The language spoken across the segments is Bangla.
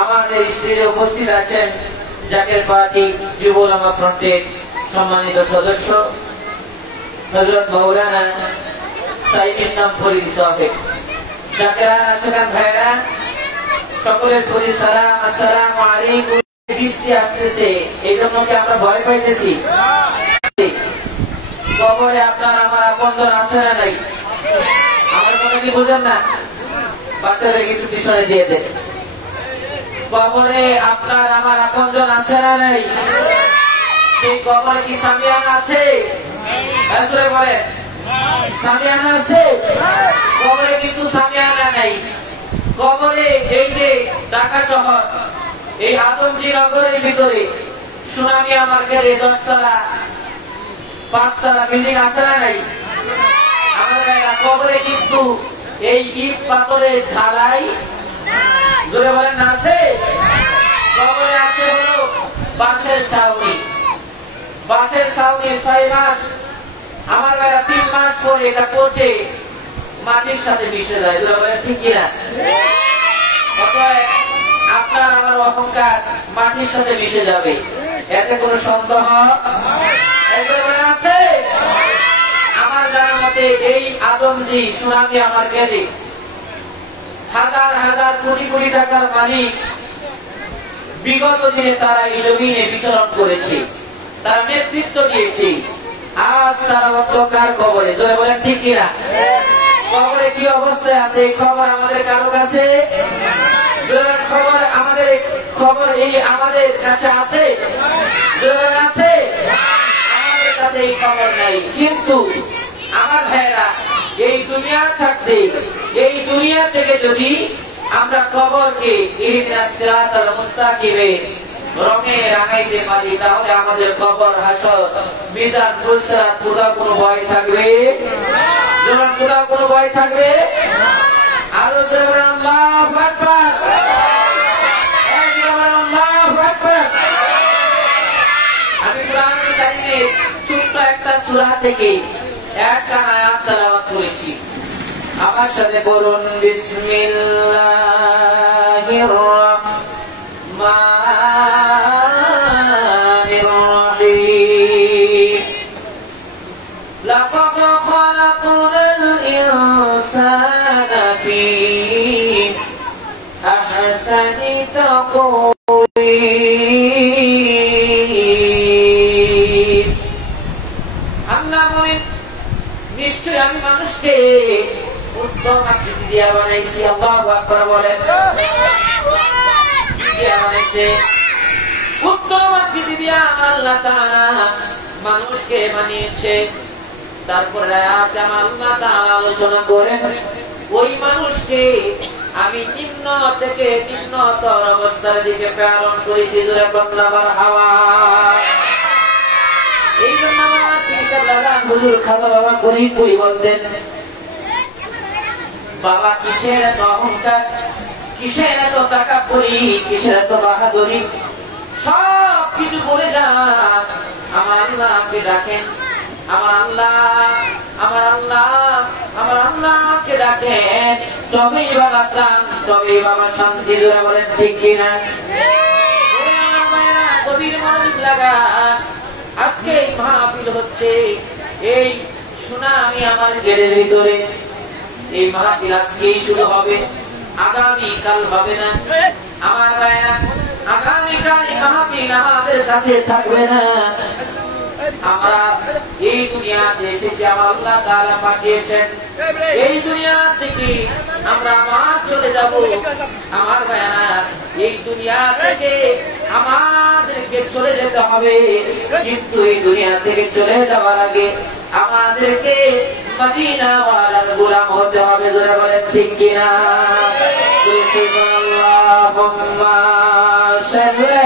আমাদের স্টেজে উপস্থিত আছেন জাকের পার্টি যুব উলামা ফ্রন্টের সম্মানিত সদস্য হযরত মাওলানা সাইদ ইসলাম ফরিদ সাহেব। জাকেরা আছেন ভাইরা, সকলের প্রতি সালাম, আসসালামু আলাইকুম। বৃষ্টি আসতেছে, এই জন্য কি আমরা ভয় পাইতেছি? কবরে আপনার আমার আপনজন আছে না নাই? আমার কথা কি বুঝেন না? বাচ্চাদের একটু পিছনে দিয়ে দেন। কবরে আপনার আমার আপনজন আছে না নাই? সেই কবরে কি সামিয়ানা আছে? এতরে বলে সামিয়ানা আছে? কবরে কিন্তু সামিয়ানা নাই। কবরে এই যে ঢাকা শহর, এই আদমজি নগরের ভিতরে সুনামিয়া মার্কেটে 10 তলা 5 তলা বিল্ডিং আছে না নাই? আমাদের কবরে কিন্তু এই ইট পাথরের ঢালাই, জোরে বলেন না আছে? কবরে আছে হলো বাঁশের ছাউনি। বাঁশের ছাউনি 6 মাস, আমার বেলা 3 মাস পরে এটা পচে মাটির সাথে মিশে যায়। জোরে বলেন ঠিক কিনা? আপনার আমার অহংকার মাটির সাথে মিশে যাবে, এতে কোনো সন্দেহ আছে? আমার জানার মতে এই আদমজি সুনামিয়া মার্কেটে হাজার হাজার কোটি কোটি টাকার মালিক বিগত দিনে তারা এই জমিনে বিচরণ করেছে, তারা নেতৃত্ব দিয়েছে। আজ তারা অন্ধকার কবরে। জোরে বলেন ঠিক কিনা? কবরে কি অবস্থায় আছে খবর আমাদের কারো কাছে? খবর আমাদের খবর এই আমাদের কাছে আছে? আছে? আমাদের কাছে এই খবর নাই। কিন্তু আমার ভাইয়েরা, এই দুনিয়া থাকতে এই দুনিয়া থেকে যদি আমরা কবরকে ইহদিনাস সিরাতাল মুস্তাকিমে রঙে রাঙাইতে পারি, তাহলে আমাদের কবর, হাসর, মিজান, ফুলসিরাত কোথাও কোনো ভয় থাকবে? যেমন কোথাও কোনো ভয় থাকবে? আরো জোরে আল্লাহু আকবার, আল্লাহু আকবার। আমি কোরআন কারীমের ছোট্ট একটা সূরা থেকে একটা আয়াত তেলাওয়াত করেছি, আমার সাথে করুন। বিসমিল্লাহির রাহমানির রাহিম। লাকাদ খালাকনাল ইনসানা ফি আহসানি তাকওয়িম। আল্লাহ বলেন, নিশ্চয় আমি মানুষকে উত্তম আকৃতি দিয়া বানাইছি। আল্লাহু আকবার বলেন। উত্তম আকৃতি দিয়া আল্লাহ তাআলা মানুষকে বানিয়েছে। তারপরে আয়াতে আল্লাহ তাআলা আলোচনা করেন, ওই মানুষকে আমি নিম্ন থেকে নিম্নতর অবস্থার দিকে প্রেরণ করেছি। জোরে বললাম মারহাবা। এই জন্য আমার হুজুর খাজা বাবা গরিবপুরি বলতেন, বাবা কিসের এত অহংকার, কিসের এত তাকাব্বুরি, কিসের এত বাহাদুরি, সব কিছু বলে যান, আমার আল্লাহকে ডাকেন। আমার আল্লাহ, আমার আল্লাহ, আমার আল্লাহকে ডাকেন, তবেই বাবা ত্রাণ, তবেই বাবা শান্তি। জোরে বলেন ঠিক কিনা? গভীর মনোযোগ লাগান। আজকে এই মাহফিল হচ্ছে এই সুনামি আমার গেরের ভিতরে। এই মাহফিল আজকেই শুরু হবে, আগামীকাল হবে না। আমার ভাইরা, আগামীকাল এই মাহফিল আমাদের কাছে থাকবে না। আমরা এই দুনিয়াতে এসেছি, আমার আল্লাহ তাআলা পাঠিয়েছেন। এই দুনিয়া থেকে আমরা আবার চলে যাব। আমার ভাইরা, এই দুনিয়া থেকে আমাদেরকে চলে যেতে হবে, কিন্তু এই দুনিয়া থেকে চলে যাওয়ার আগে আমাদেরকে মদিনা ওয়ালার গোলাম হতে হবে। জোরে বলেন ঠিক কিনা? আল্লাহুম্মা সাল্লি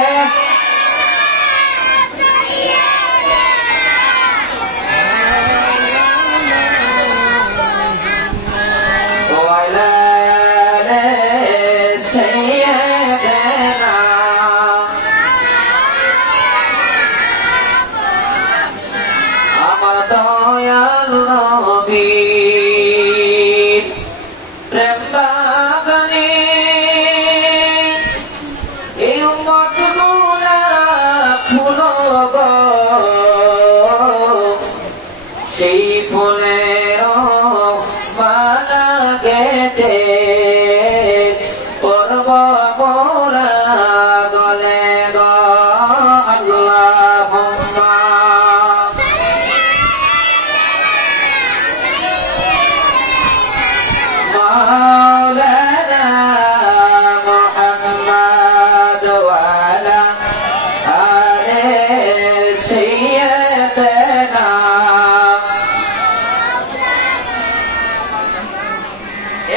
প্রেম বাগানে মোরা গলে গো আল্লাহুম্মা মাওলানা মুহাম্মদ ওয়া আলা আলি সাইয়্যিদিনা।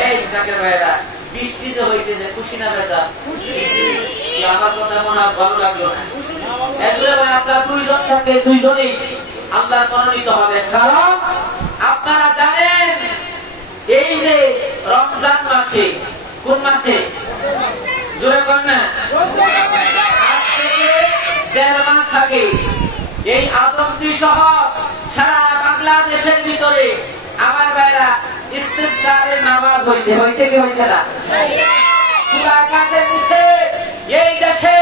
এই জাকের ভাইরা, বৃষ্টি তো হইতেছে, খুশি না বেজা? আমার কথা মনে ভালো লাগলো না। আপনারা দুইজন থাকে, দুইজনেই আল্লাহর মনোনীত হবে। কারণ আপনারা জানেন এই যে রমজান মাসে, কোন মাসে জোরে কর না, আজ থেকে ১.৫ মাস আগে এই আদমদী সহ সারা বাংলাদেশের ভিতরে আমার ভাইরা ইস্তিসকারের নামাজ হয়েছে। হয়েছে কি হয়েছে না? এই দেশে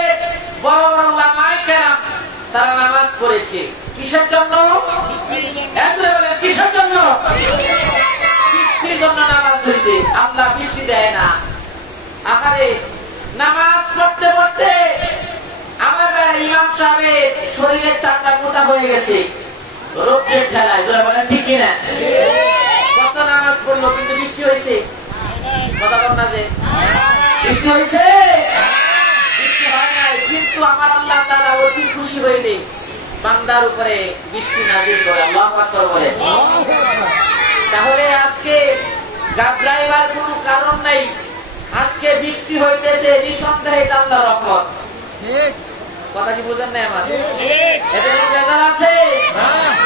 বড় বড় উলামায়ে কেরাম তারা নামাজ পড়েছে। কিসের জন্য? কিসের জন্য? বৃষ্টির জন্য নামাজ হয়েছে। আল্লাহ বৃষ্টি দেয় না। আকারে নামাজ পড়তে পড়তে আমার ইমাম সাহেবের শরীরের চামড়া মোটা হয়ে গেছে রোদ্রের ঠেলায়। তোরা বলেন ঠিক কিনা? কত নামাজ পড়লো কিন্তু বৃষ্টি হয়েছে? কথা বল না যে বৃষ্টি হয়েছে? বৃষ্টি হয় নাই, কিন্তু আমার আল্লাহ তাআলা অতি খুশি হইলে বান্দার উপরে বৃষ্টি নাযিল করে। আল্লাহু আকবার বলে। তাহলে আজকে ঘাবড়াইবার কোনো কারণ নাই। আজকে বৃষ্টি হইতেছে, নিঃসন্দেহে এটা আল্লাহর রহমত। ঠিক কথা কি বুঝেন না? আমার এতে কোনো বেজার আছে?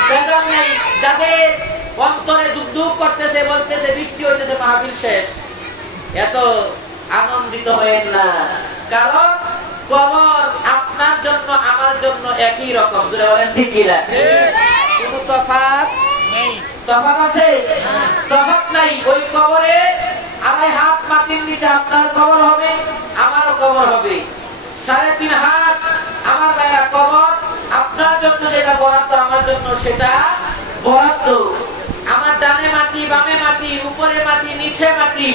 বেজার নেই। যাদের অন্তরে দুঃখ দুঃখ করতেছে, বলতেছে বৃষ্টি হইতেছে, মাহফিল শেষ, এত আনন্দিত হয়েন না। কারণ কবর আপনার জন্য আমার জন্য একই রকম। যেটা বলেন ঠিক কিনা? কোনো তফাৎ তফাৎ আছে? তফাৎ নাই। ওই কবরে ২.৫ হাত মাটির নিচে আপনার কবর হবে, আমারও কবর হবে। ৩.৫ হাত আমার ভাইয়া কবর। আপনার জন্য যেটা বরাদ্দ, আমার জন্য সেটা বরাদ্দ। আমার ডানে মাটি, বামে মাটি, উপরে মাটি, নিচে মাটি।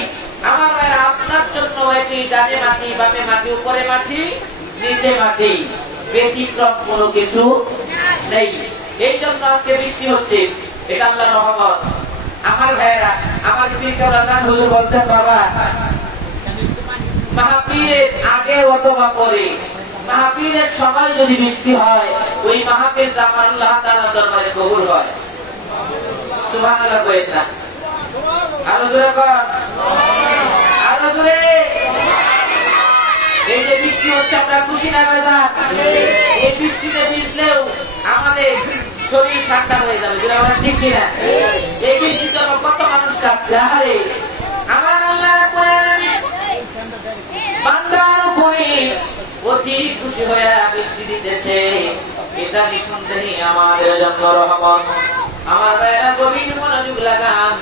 আমার ভাইয়া আপনার জন্য একই, ডানে মাটি, বামে মাটি, উপরে মাটি, নিচে মাটি। ব্যতিক্রম কোনো কিছু নেই। এই জন্য আজকে বৃষ্টি হচ্ছে, এটা আল্লাহর রহমত। আমার ভাইয়েরা, আমার পীর কেবলাদান হুজুর বলতেন, বাবা মাহফিলের আগে অথবা পরে, মাহফিলের সময় যদি বৃষ্টি হয়, ওই মাহফিল আমার আল্লাহ তাআলার দরবারে কবুল হয়। সুবহানাল্লাহ কইেন না? আরো জোরে কর, আরো জোরে। এই যে বৃষ্টি হচ্ছে, আমরা খুশি না বেজার? এই বৃষ্টিতে ভিজলেও আমাদের শরীর ঠান্ডা হয়ে যাবে। যেটা আমরা ঠিক কিনা? এই বৃষ্টির জন্য কত মানুষ কাঁদছে। আরে আমার আল্লাহ বান্দার উপরে অতি খুশি হয়ে বৃষ্টি দিতেছে। এটা নিঃসন্দেহে আমাদের জন্য রহমত। আমার ভাইয়েরা গভীর মনোযোগ লাগান,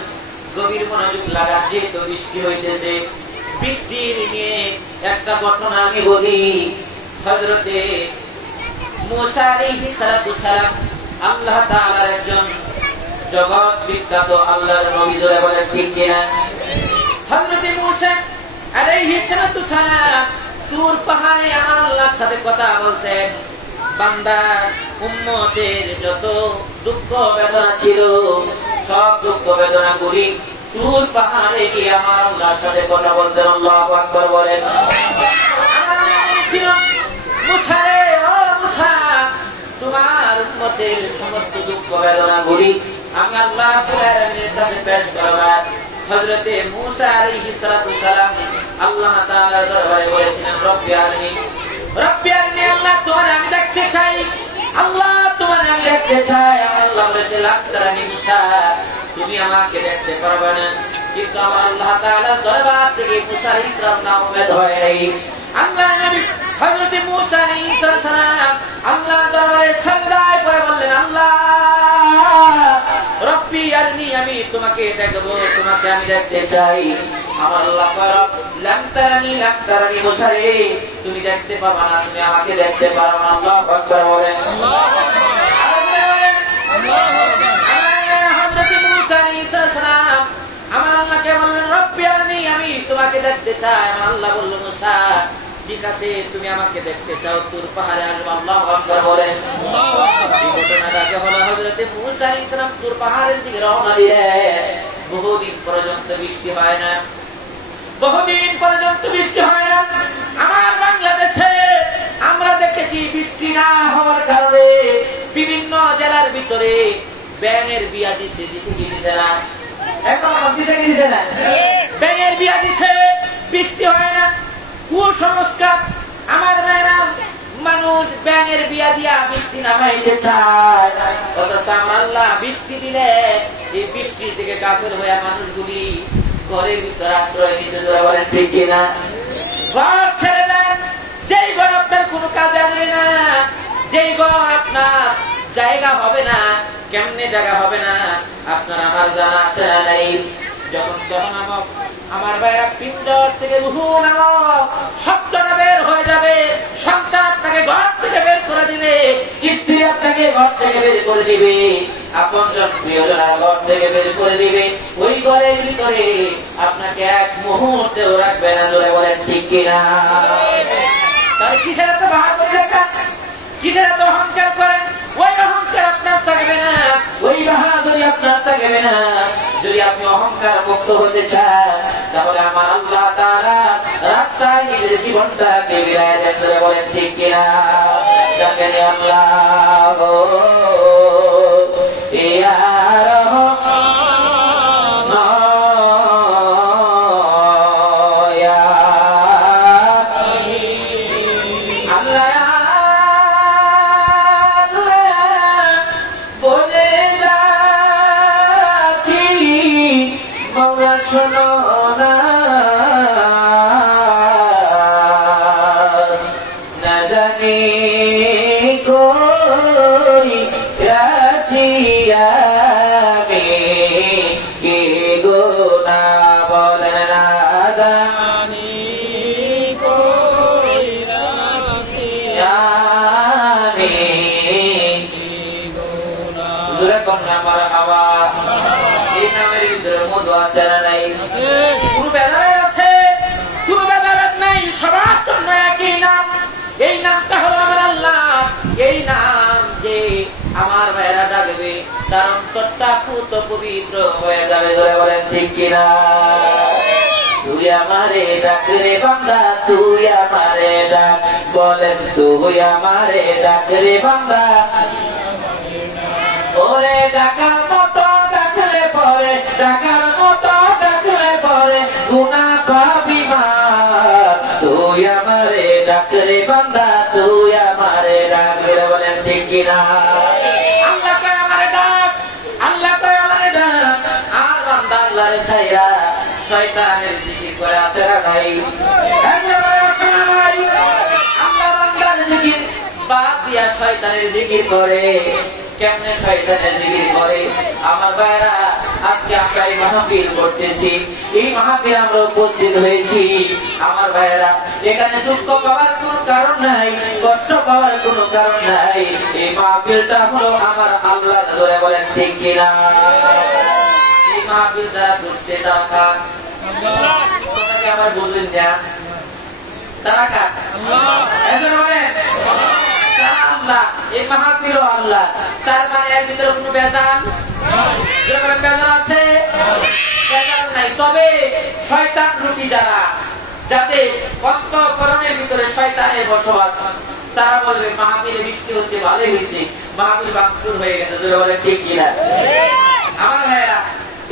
গভীর মনোযোগ লাগান। যেহেতু বৃষ্টি হইতেছে, বৃষ্টির নিয়ে একটা ঘটনা আমি বলি। হযরতে মূসা আলাইহিস সালাম আল্লাহ তাআলার একজন জগৎ বিখ্যাত আল্লাহর নবী। জোরে বলেন ঠিক কিনা? হযরতে মূসা আলাইহিস সালাম তুর পাহাড়ে আমার আল্লাহর সাথে কথা বলতেন। বান্দা উম্মতের যত দুঃখ বেদনা ছিল, সব দুঃখ বেদনা গুলি তুর পাহাড়ে গিয়ে আমার আল্লাহর সাথে কথা বলতেন। আল্লাহু আকবার বলেন। আমার ছিল মূসা রে, ও মূসা, তোমার উম্মতের সমস্ত দুঃখ বেদনা গুলি আমি আল্লাহ রাব্বুল আলামিনের কাছে পেশ করবার। হযরতে মূসা আলাইহিস সালাম আল্লাহ তাআলার দরবারে বলেছিলেন, রব্বি আরনি, রব্বি আরনি, আল্লাহ তোমারে আমি দেখতে চাই, আল্লাহ তোমারে আমি দেখতে চাই। আল্লাহ বলেছে, লা তারানি মূসা, তুমি আমাকে দেখতে পারবে না। কিন্তু আমার আল্লাহ তাআলার দরবার থেকে মূসা আলাইহিস সালাম নাম বের হয় নাই। আল্লাহ নবী হযরতে মূসা আলাইহিস সালাম আল্লাহ দরবারে সাজদায় পড়ে বললেন, আল্লাহ রব্বি আরনি, আমি তোমাকে দেখবো, তোমাকে আমি দেখতে চাই। আমার আল্লাহ বলে, লাম তারানি, লাম তারানি মূসা রে, তুমি দেখতে পাবা না, তুমি আমাকে দেখতে পারো না। আল্লাহু আকবার বলেন। আল্লাহু আকবার। হযরতে মূসা আলাইহিস সালাম আমার আল্লাহকে বললেন, রব্বি আরনি, আমি তোমাকে দেখতে দেখতে চায়। আমার আল্লাহ বলল মুসা ঠিক আছে তুমি আমাকে দেখতে চাও তুর পাহাড়ে আসবো। আল্লাহু আকবার বলেন। এই ঘটনার আগে হলো হযরতে মুসা আলাইহিস সালাম তুর পাহাড়ের দিকে রওনা দিলেন। বহুদিন পর্যন্ত বৃষ্টি হয় না, বহুদিন পর্যন্ত বৃষ্টি হয় না। আমার বাংলাদেশে আমরা দেখেছি বৃষ্টি না হওয়ার কারণে বিভিন্ন জেলার ভিতরে ব্যাঙের বিয়া দিছে না, এখন দিছে না, ব্যাঙের বিয়া দিছে, বৃষ্টি হয় না, কুসংস্কার। আমার মেয়েরা মানুষ ব্যাঙের বিয়া দিয়া বৃষ্টি নামাইতে চায়, অথচ আমার আল্লাহ বৃষ্টি দিলে এই বৃষ্টি থেকে কাফের হয়ে মানুষগুলি ঘরের ভিতরে আশ্রয় নিচে বলেন ঠিক কিনা? ঘর ছেড়ে দেন, যেই ঘর আপনার কোনো কাজে আসবে না, যেই ঘর আপনার জায়গা হবে না, কেমনে জায়গা হবে না আপনার আমার জানা আছে না নাই? যখন নামক আমার ভাইরা পিঞ্জর থেকে রুহু নামক শব্দটা বের হয়ে যাবে, সন্তান তাকে ঘর থেকে বের করে দিবে, স্ত্রী আপনাকে ঘর থেকে বের করে দিবে, আপনজন প্রিয়জনের ঘর থেকে বের করে দিবে, ওই ঘরের ভিতরে আপনাকে এক মুহূর্তেও রাখবে না। জোরে বলেন ঠিক কিনা? তাহলে কিসের এত বাহাদুরি দেখান, কিসের এত অহংকার করেন? ওই অহংকার আপনার থাকবে না, ওই বাহাদুরি আপনার থাকবে না। যদি আপনি অহংকার মুক্ত হতে চান তাহলে আমার আল্লাহ তাআলা রাস্তায় নিজের জীবনটাকে বিলায় দেন। জোরে বলেন ঠিক কিনা? ডাকেন আল্লাহ ইয়া আমার ভাইরা ডাকবে তার অন্তরটা পুত পবিত্র হয়ে যাবে। ধরে বলেন ঠিক কিনা? তুই আমারে ডাক রে বান্দা, তুই আমারে ডাক, বলেন তুই আমারে ডাক রে বান্দা, ওরে ডাকার মতো ডাকলে পরে, ডাকার মতো ডাকলে পরে গুনাহ পাবি মা। তুই আমারে ডাক রে বান্দা, তুই আমারে ডাক। ধরে বলেন ঠিক কিনা? শয়তানের জিকির করে আছে না নাই? আল্লাহ বান্দার জিকির বাদ দিয়া শয়তানের জিকির করে। কেমনে শয়তানের জিকির করে? আমার ভাইরা আজকে আমরা এই মাহফিল করতেছি, এই মাহফিল আমরা উপস্থিত হয়েছি। আমার ভাইরা এখানে দুঃখ পাওয়ার কোন কারণ নাই, কষ্ট পাওয়ার কোন কারণ নাই। এই মাহফিলটা হলো আমার আল্লাহ। ধরে বলেন ঠিক কিনা? এই মাহফিল যারা করছে তারা কার? আমার বললেন না তারা কার? আল্লাহ। এই মাহফিল আল্লাহ। তার মানে এর ভিতরে কোনো বেজাল আছে? বেজাল নাই। তবে শয়তান রূপী যারা, যাতে অন্তঃকরণের ভিতরে শয়তানের বসবাস, তারা বলবে মাহফিলে বৃষ্টি হচ্ছে, ভালোই হয়েছে, মাহফিল ভাঙচুর হয়ে গেছে। জোরে বলে ঠিক কিনা? আমার ভাইরা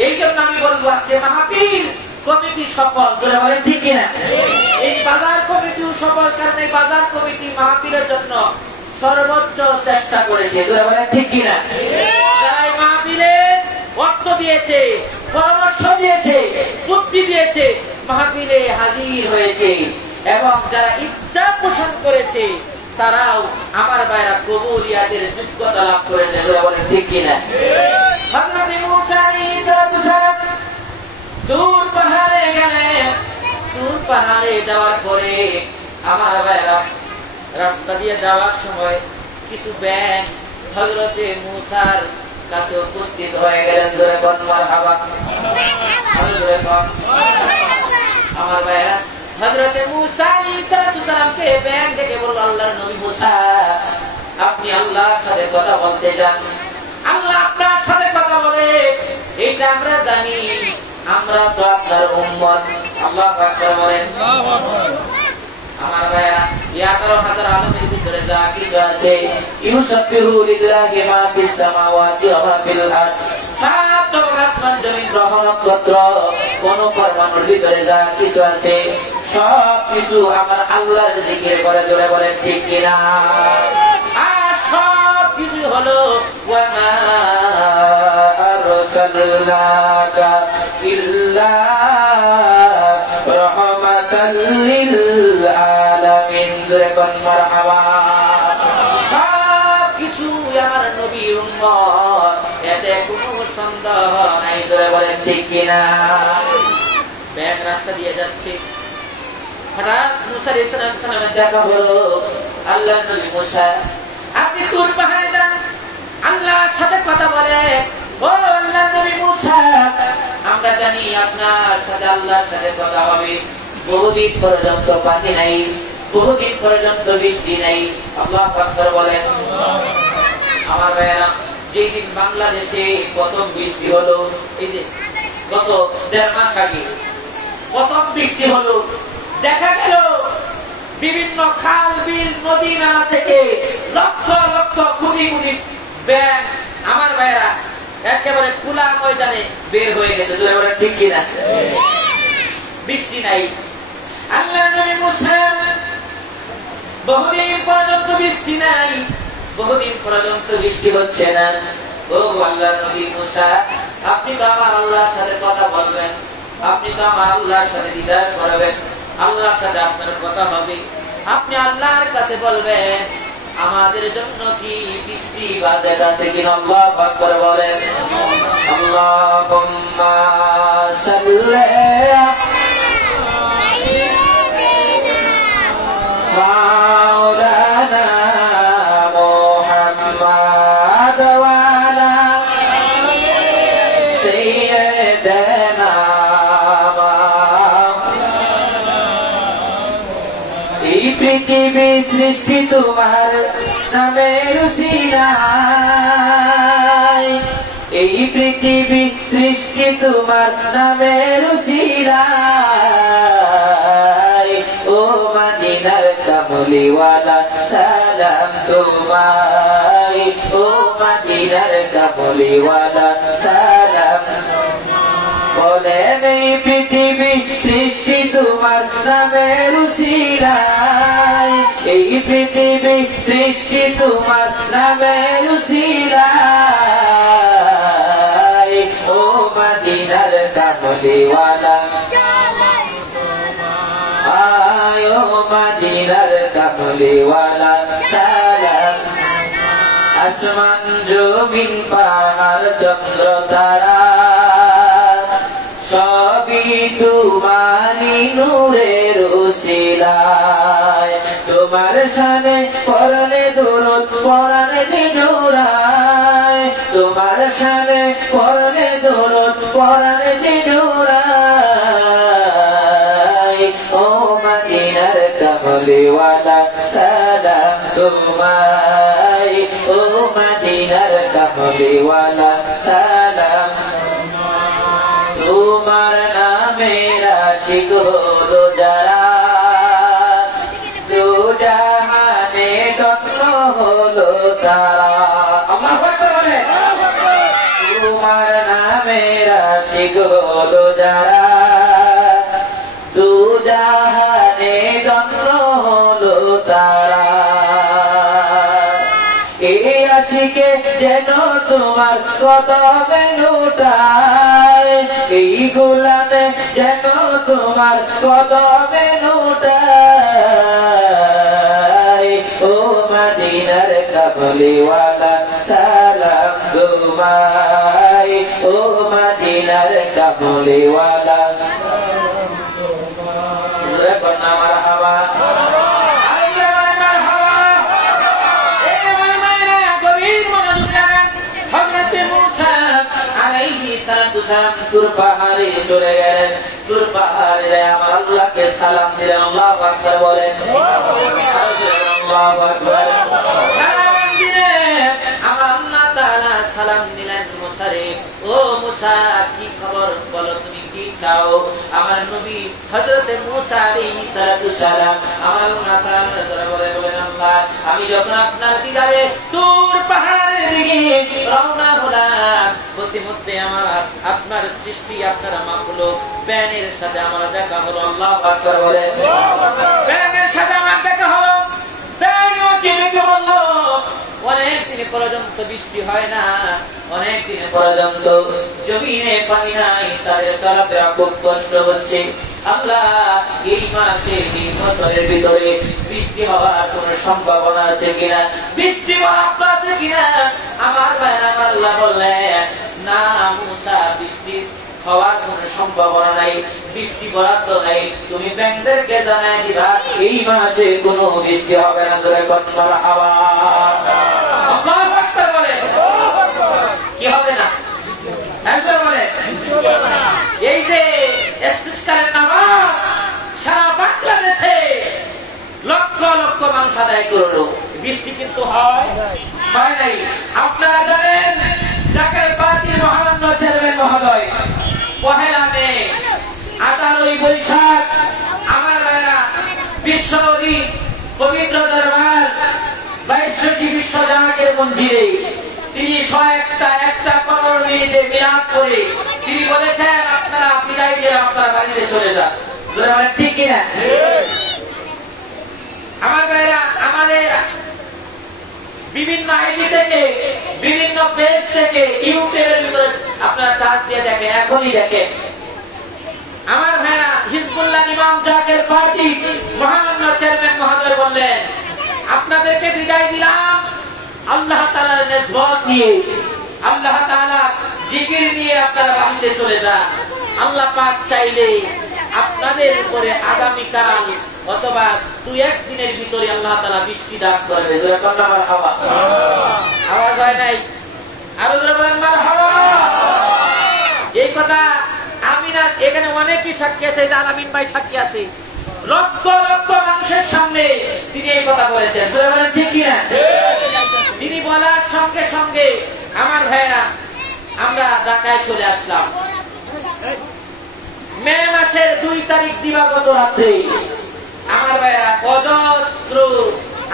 এই জন্য আমি বলবো আজকে মাহফিল কমিটি সফল। জোরে বলে ঠিক কিনা? এই বাজার কমিটিও সফল, কারণ এই বাজার কমিটি মাহফিলের জন্য সর্বোচ্চ চেষ্টা করেছে। জোরে বলে ঠিক কিনা? যারা মাহফিলে অর্থ দিয়েছে, পরামর্শ দিয়েছে, বুদ্ধি দিয়েছে, মাহফিলে হাজির হয়েছে, এবং যারা ইচ্ছা পোষণ করেছে তারাও আমার ভাইরা কবুলিয়াতের যোগ্যতা লাভ করেছে। জোরে বলে ঠিক কিনা? হযরত মুসা আলাইহিস সালাম দূর পাহাড়ে গেলেন। দূর পাহাড়ে যাওয়ার পরে আমার ভাইরা রাস্তা দিয়ে যাওয়ার সময় কিছু ব্যাঙ হযরতে মুসার কাছে উপস্থিত হয়ে গেলেন। জোরে বল মারহাবা। জোরে বল। আমার ভাইরা হযরতে মুসা আলাইহিস সালামকে ব্যাং ডেকে বলল, আল্লাহর নবী মুসা, আপনি আল্লাহর সাথে কথা বলতে যান, আল্লাহ আপনার সাথে কথা বলে, এটা আমরা জানি, আমরা তো আপনার উম্মত। আল্লাহু আকবার বলেন। আমার ভাইরা 11,000 আলমের ভিতরে যা কিছু আছে, ইউসাব্বিহু লিল্লাহি মা ফিস সামাওয়াতি ওয়া মা ফিল আরদ, সাত আসমান জমিন গ্রহ নক্ষত্র কোন পরমাণুর ভিতরে যা কিছু আছে সব কিছু আমার আল্লাহর জিকির করে, জোরে বলেন ঠিক কিনা? আর সব কিছু হলো ওয়া মা আরসালনাকা ইল্লা রাহমাতাল লিল আলামিন, জোরে কোন মারহাবা। সব কিছু আমার নবীর উম্মত, এতে কোনো সন্দেহ নাই, জোরে বলেন ঠিক কিনা? ব্যাগ রাস্তা দিয়ে যাচ্ছে, হঠাৎ মুসা আলাইহিস সালামের দেখা হলো। আল্লাহর নবী মুসা, আপনি তুর পাহাড়ে যান, আল্লাহর সাথে কথা বলেন। ও আল্লাহর নবী মুসা, আমরা জানি আপনার সাথে আল্লাহর সাথে কথা হবে, বহুদিন পর্যন্ত পানি নাই, বহুদিন পর্যন্ত বৃষ্টি নাই। আল্লাহু আকবার বলেন। আমার ভাইয়েরা, যেই দিন বাংলাদেশে প্রথম বৃষ্টি হলো, এই যে গত 1.5 মাস আগে প্রথম বৃষ্টি হলো, দেখা গেল বিভিন্ন খাল বিল নদী নালা থেকে লক্ষ লক্ষ কোটি কোটি ব্যাঙ আমার ভাইয়েরা একেবারে খোলা ময়দানে বের হয়ে গেছে, ঠিক কিনা? বৃষ্টি নাই। আল্লাহর নবী মুসা, বহুদিন পর্যন্ত বৃষ্টি নাই, বহুদিন পর্যন্ত বৃষ্টি হচ্ছে না। ও আল্লাহর নবী মুসা, আপনি তো আমার আল্লাহর সাথে কথা বলবেন, আপনি তো আমার আল্লাহর সাথে দিদার করবেন, আল্লাহর সাথে আপনার কথা হবে, আপনি আল্লাহর কাছে বলবেন আমাদের জন্য কি বৃষ্টি বাজেট আছে কিনা? আল্লাহু আকবার বলেন। আল্লাহুম্মা সাল্লি মাওলানা মুহাম্মাদ ওয়া আলা সাইয়্যিদিনা। এই পৃথিবী সৃষ্টি তোমার নামের উসিলায়, এই পৃথিবী সৃষ্টি তোমার নামের উসিলায়। ও মদিনার কামলিওয়ালা সালাম তোমায়, ও মদিনার কামলিওয়ালা সালাম। বলেন এই পৃথিবী সৃষ্টি তোমার নামের উসিলায়, এই পৃথিবী সৃষ্টি তোমার নামের উসিলায়। ও মদিনার কামলিওয়ালা, আয় ও মদিনার কামলিওয়ালা সালাম। আসমান জমিন পাহাড় চন্দ্র তারা সবই তোমারি নূরের উসিলায়। তোমার শানে পরনে দুরূদ পরানে জুড়ায়, তোমার শানে পরনে দুরূদ পরানে জুড়ায়। ও মদিনার কামলিওয়ালা সালাম তোমায়, ও মদিনার কামলিওয়ালা সালাম। তোমার নামের আশিক হলো যারা, দু জাহানে ধন্য হলো তারা। তোমার নামের আশিক হলো যারা, দু জাহানে ধন্য হলো তারা। এই আশিকে যেন তোমার কদমে লুটায়, এই গোলামে যেন তোমার কদমে লুটায়। ও মদিনার কামলিওয়ালা সালাম তোমায়, ও মদিনার কামলিওয়ালা। মারহাবা। তুর পাহাড়ে চলে গেলেন, তুর পাহাড়ে আমার আল্লাহকে সালাম দিলেন। আল্লাহু আকবার বলেন। আল্লাহু আকবার। সালাম দিলেন আমার আল্লাহ তাআলা সালাম দিলেন মুসারে, ও মুসা কি খবর বলো, তুমি কি চাও? আমার নবী হযরত মুসা আলাইহিস সালাতু সালাম আমার আল্লাহ তাআলার দরবারে বলেন, আল্লাহ আমি যখন আপনার দিদারে তুর পাহাড়ের দিকে রওনা হলাম, প্রতিমধ্যে আমার আপনার সৃষ্টি আপনার মাখলুক ব্যানের সাথে আমার দেখা হলো। আল্লাহু আকবার বলেন। ব্যানের সাথে আমার দেখা হলো। ব্যানও কি বললো, অনেক দিন পর্যন্ত বৃষ্টি হয় না, অনেক দিন পর্যন্ত জমিনে পানি নাই, তাদের চলাফেরা খুব কষ্ট হচ্ছে। আল্লাহ এই মাসে এই বছরের ভিতরে বৃষ্টি হওয়ার কোন সম্ভাবনা আছে কিনা, বৃষ্টি আছে কিনা? আমার ভাই আমার আল্লাহ বললেন, না মুসা বৃষ্টি হওয়ার কোন সম্ভাবনা নাই, বৃষ্টি বরাদ্দ নাই, তুমি ব্যাংকদেরকে জানাই দিবা এই মাসে কোনো বৃষ্টি হবে না। ধরে কন্যার হাওয়া বলে কি হবে না, বলে এই যে নামাজ সারা বাংলাদেশে লক্ষ লক্ষ মানুষ আদায় করলো, বৃষ্টি কিন্তু হয় নাই। আপনারা জানেন জাকের পার্টির মহামান্য চেয়ারম্যান মহোদয় পহেলা মে 18 বৈশাখ আমার ভাইরা বিশ্বনবী পবিত্র দরবার 22 বিশ্ব জাকের মঞ্জিরে তিনি 115 মিনিটে মিলাদ করে তিনি বলেছেন, আপনারা বিদায় দিয়ে আপনারা বাড়িতে চলে যান। ঠিক কিনা? আমার ভাইরা আমাদের বিভিন্ন আইডি থেকে বিভিন্ন পেজ থেকে ইউটিউবের ভিতরে আপনারা চার্জ দিয়ে দেখেন, এখনই দেখেন। আমার ভাইরা হিজবুল্লাহ ইমাম জাকের পার্টি মহামান্য চেয়ারম্যান মহোদয় বললেন, আপনাদেরকে বিদায় দিলাম আল্লাহ তাআলার নিসবত নিয়ে, আল্লাহ তাআলা জিকির নিয়ে আপনারা বাড়িতে চলে যান। আল্লাহ পাক চাইলে আপনাদের উপরে আগামীকাল অথবা 2-1 দিনের ভিতরে আল্লাহ তাআলা বৃষ্টি দান করবে। জোরে কন্যা মারহাবা। আওয়াজ হয় নাই? আরো জোরে বলেন মারহাবা। এই কথা আমি না, এখানে অনেকই সাক্ষী আছে, আলামিন ভাই সাক্ষী আছে, লক্ষ লক্ষ মানুষের সামনে তিনি এই কথা বলেছেন। জোরে বলেন ঠিক কিনা? তিনি বলার সঙ্গে সঙ্গে আমার ভাইরা আমরা ঢাকায় চলে আসলাম। মে মাসের 2 তারিখ দিবাগত রাত্রে আমার ভাইরা অজস্র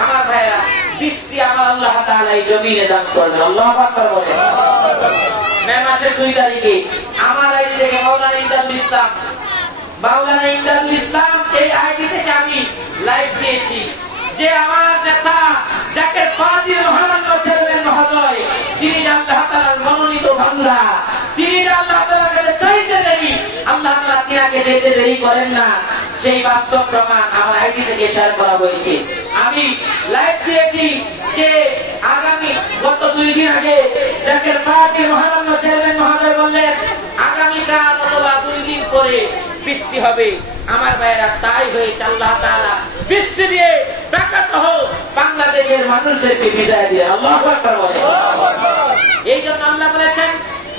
আমার ভাইরা বৃষ্টি আমার আল্লাহ তাআলা এই জমিনে দান করবেন। আল্লাহু আকবার বলেন। মে মাসের 2 তারিখে আমার আইডি থেকে মাওলানা ইমদাদুল ইসলাম এই আইডি থেকে আমি লাইভ দিয়েছি যে আমার নেতা যাকে পার্টির মহামান্য চেয়ারম্যান মহোদয়, তিনি আল্লাহ তাআলার মনোনীত বান্দা, তিনি আল্লাহ তাআলার কাছে চাইতে দেরি, আল্লাহ তাআলা তিনাকে দিতে দেরি করেন না, সেই বাস্তব প্রমাণ আমার আইডি থেকে শেয়ার করা হয়েছে। আমি লাইভ দিয়েছি যে আগামী গত 2 দিন আগে যাকে পার্টির মহামান্য চেয়ারম্যান মহোদয় বললেন আগামীকাল অথবা 2 দিন পরে বৃষ্টি হবে। আমার ভাইরা তাই হয়েছে, আল্লাহ তাআলা বৃষ্টি দিয়ে ঢাকাসহ বাংলাদেশের মানুষদেরকে বিজয় দিয়ে। আল্লাহু আকবার বলেন। এই জন্য আল্লাহ বলেছেন,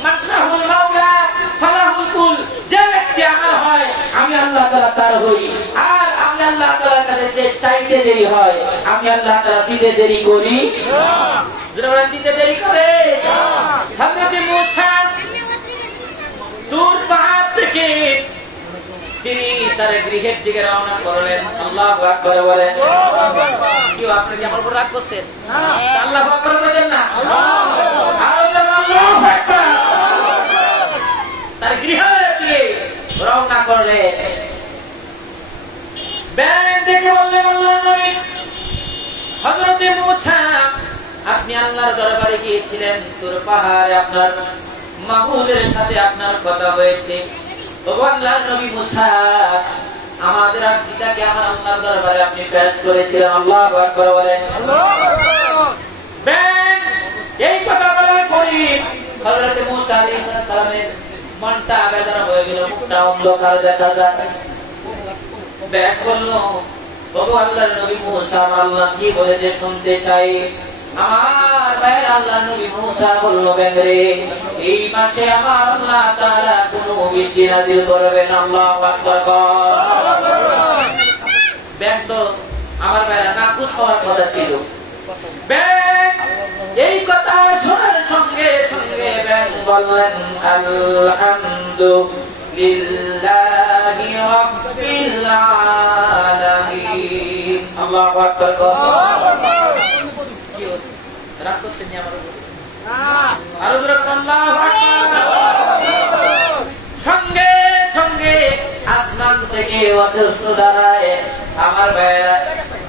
মাকরাহুল মাওলা ফালাহুল কুল, যে ব্যক্তি আমার হয় আমি আল্লাহ তাআলা তার হই, আর আমি আল্লাহ তাআলার কাছে যে চাইতে দেরি হয় আমি আল্লাহ তাআলা দিতে দেরি করি না। যারা দিতে দেরি করে না। হযরত মুসা দূর পাহাড় থেকে তিনি তার গৃহের দিকে রওনা করলেন। আল্লাহু আকবার বলেন। কি আপনি কি আমার উপর রাগ করছেন? আল্লাহু আকবার বলেন না। আল্লাহু আকবার। তার গৃহের দিকে রওনা করলেন। ব্যান দেখে বললেন, আল্লাহর নবী হযরত মুসা আপনি আল্লাহর দরবারে গিয়েছিলেন, তুর পাহাড়ে আপনার মাহবুবের সাথে আপনার কথা হয়েছে। আল্লাহর নবী মুসা আমাদের আর্জিটাকে আমার আল্লাহর দরবারে আপনি পেশ করেছিলেন। আল্লাহু আকবার বলেন। এই কথা বলার পরে হযরত মুসা আলাইহিস সালামের মনটা বেদনা হয়ে গেল, মুখটা অন্ধকার দেখা যায়। ব্যাগ বলল, ওগো আল্লাহর নবী মুসা আল্লাহ কি বলেছে শুনতে চাই। আমার ভাইয়ের আল্লাহ নবী মুসা বলল ব্যাংরে এই মাসে আমার আল্লাহ তাআলা কোনো বৃষ্টি নাযিল করবেন। আল্লাহু আকবার। ব্যাং তো আমার ভাইয়েরা নাকুশ হওয়ার কথা ছিল। ব্যাং এই কথা শোনার সঙ্গে সঙ্গে ব্যাং বললেন আলহামদুলিল্লাহি রাব্বিল আলামিন। আল্লাহু আকবার। কি রাগ করছেন আমার উপর? আরো জোরে আল্লাহু আকবার। সঙ্গে সঙ্গে আসমান থেকে অজস্র ধারায় আমার ভাইয়েরা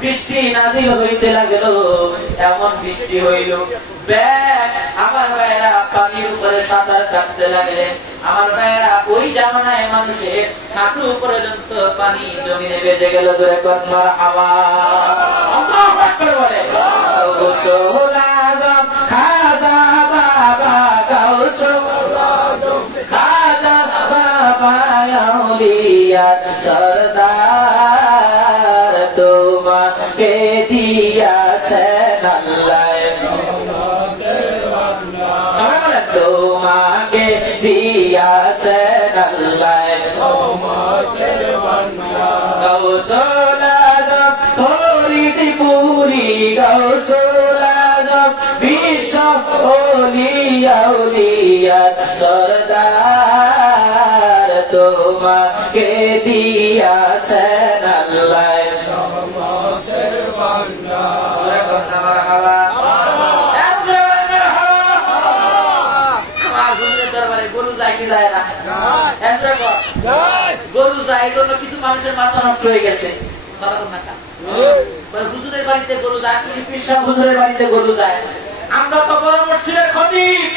বৃষ্টি নাযিল হইতে লাগলো। এমন বৃষ্টি হইল ব্যাগ আমার ভাইয়েরা পানির উপরে সাঁতার কাটতে লাগলেন। আমার ভাইয়েরা ওই জামানায় মানুষের হাঁটু পর্যন্ত পানি জমিনে বেজে গেল। ধরে কোন মারহাবা। আল্লাহু আকবার বলে। গাউসুল আযম খাজা বাবা, গাউসুল আযম খাজা বাবা আউলিয়া সরদার তোমাকে দিয়াছেন আল্লাহ, তোমাকে দিয়াছেন আল্লাহ। গাউসুল আযম ফরিদপুরি, গাউসুল আযম বিশ্ব ওলিয়া উলিয়া সরদার তোমাকে দিয়াছেন আল্লাহ। গরু যায় জন্য কিছু মানুষের মাথা নষ্ট হয়ে গেছে। হুজুরের বাড়িতে গরু যায়, হুজুরের বাড়িতে গরু যায়। আমরা তো বড় মসজিদের খতিব,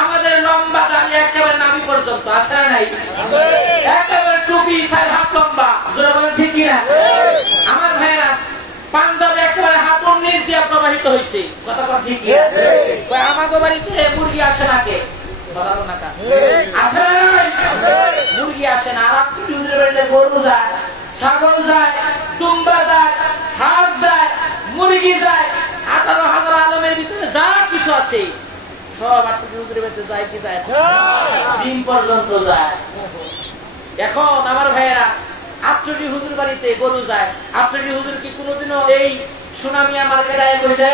আমাদের লম্বা দাড়ি একেবারে নাভি পর্যন্ত আছে না নাই? একেবারে টুপি 4 হাত লম্বা। জোরে বলেন ঠিক কিনা? আমার ভাইয়েরা পাঞ্জাবে একেবারে হাতুর নিচ দিয়ে প্রবাহিত হয়েছে। কথা কথা ঠিক কিনা? আমাদের বাড়িতে মুরগি আসে নাকে? মুরগি আসে না। আর আপনি হুজুরের বাড়িতে গরু যায়, ছাগল যায়, দুম্বা যায়, হাঁস যায়, মুরগি যায়, 18,000 আলমের ভিতরে যা কিছু আছে সব আপনি হুজুরের বাড়িতে যায় কি যায়? ডিম পর্যন্ত যায়। এখন আমার ভাইয়েরা আপনি হুজুর বাড়িতে গরু যায়, আপনি হুজুর কি কোনোদিনও এই সুনামিয়া মার্কেটে কইছে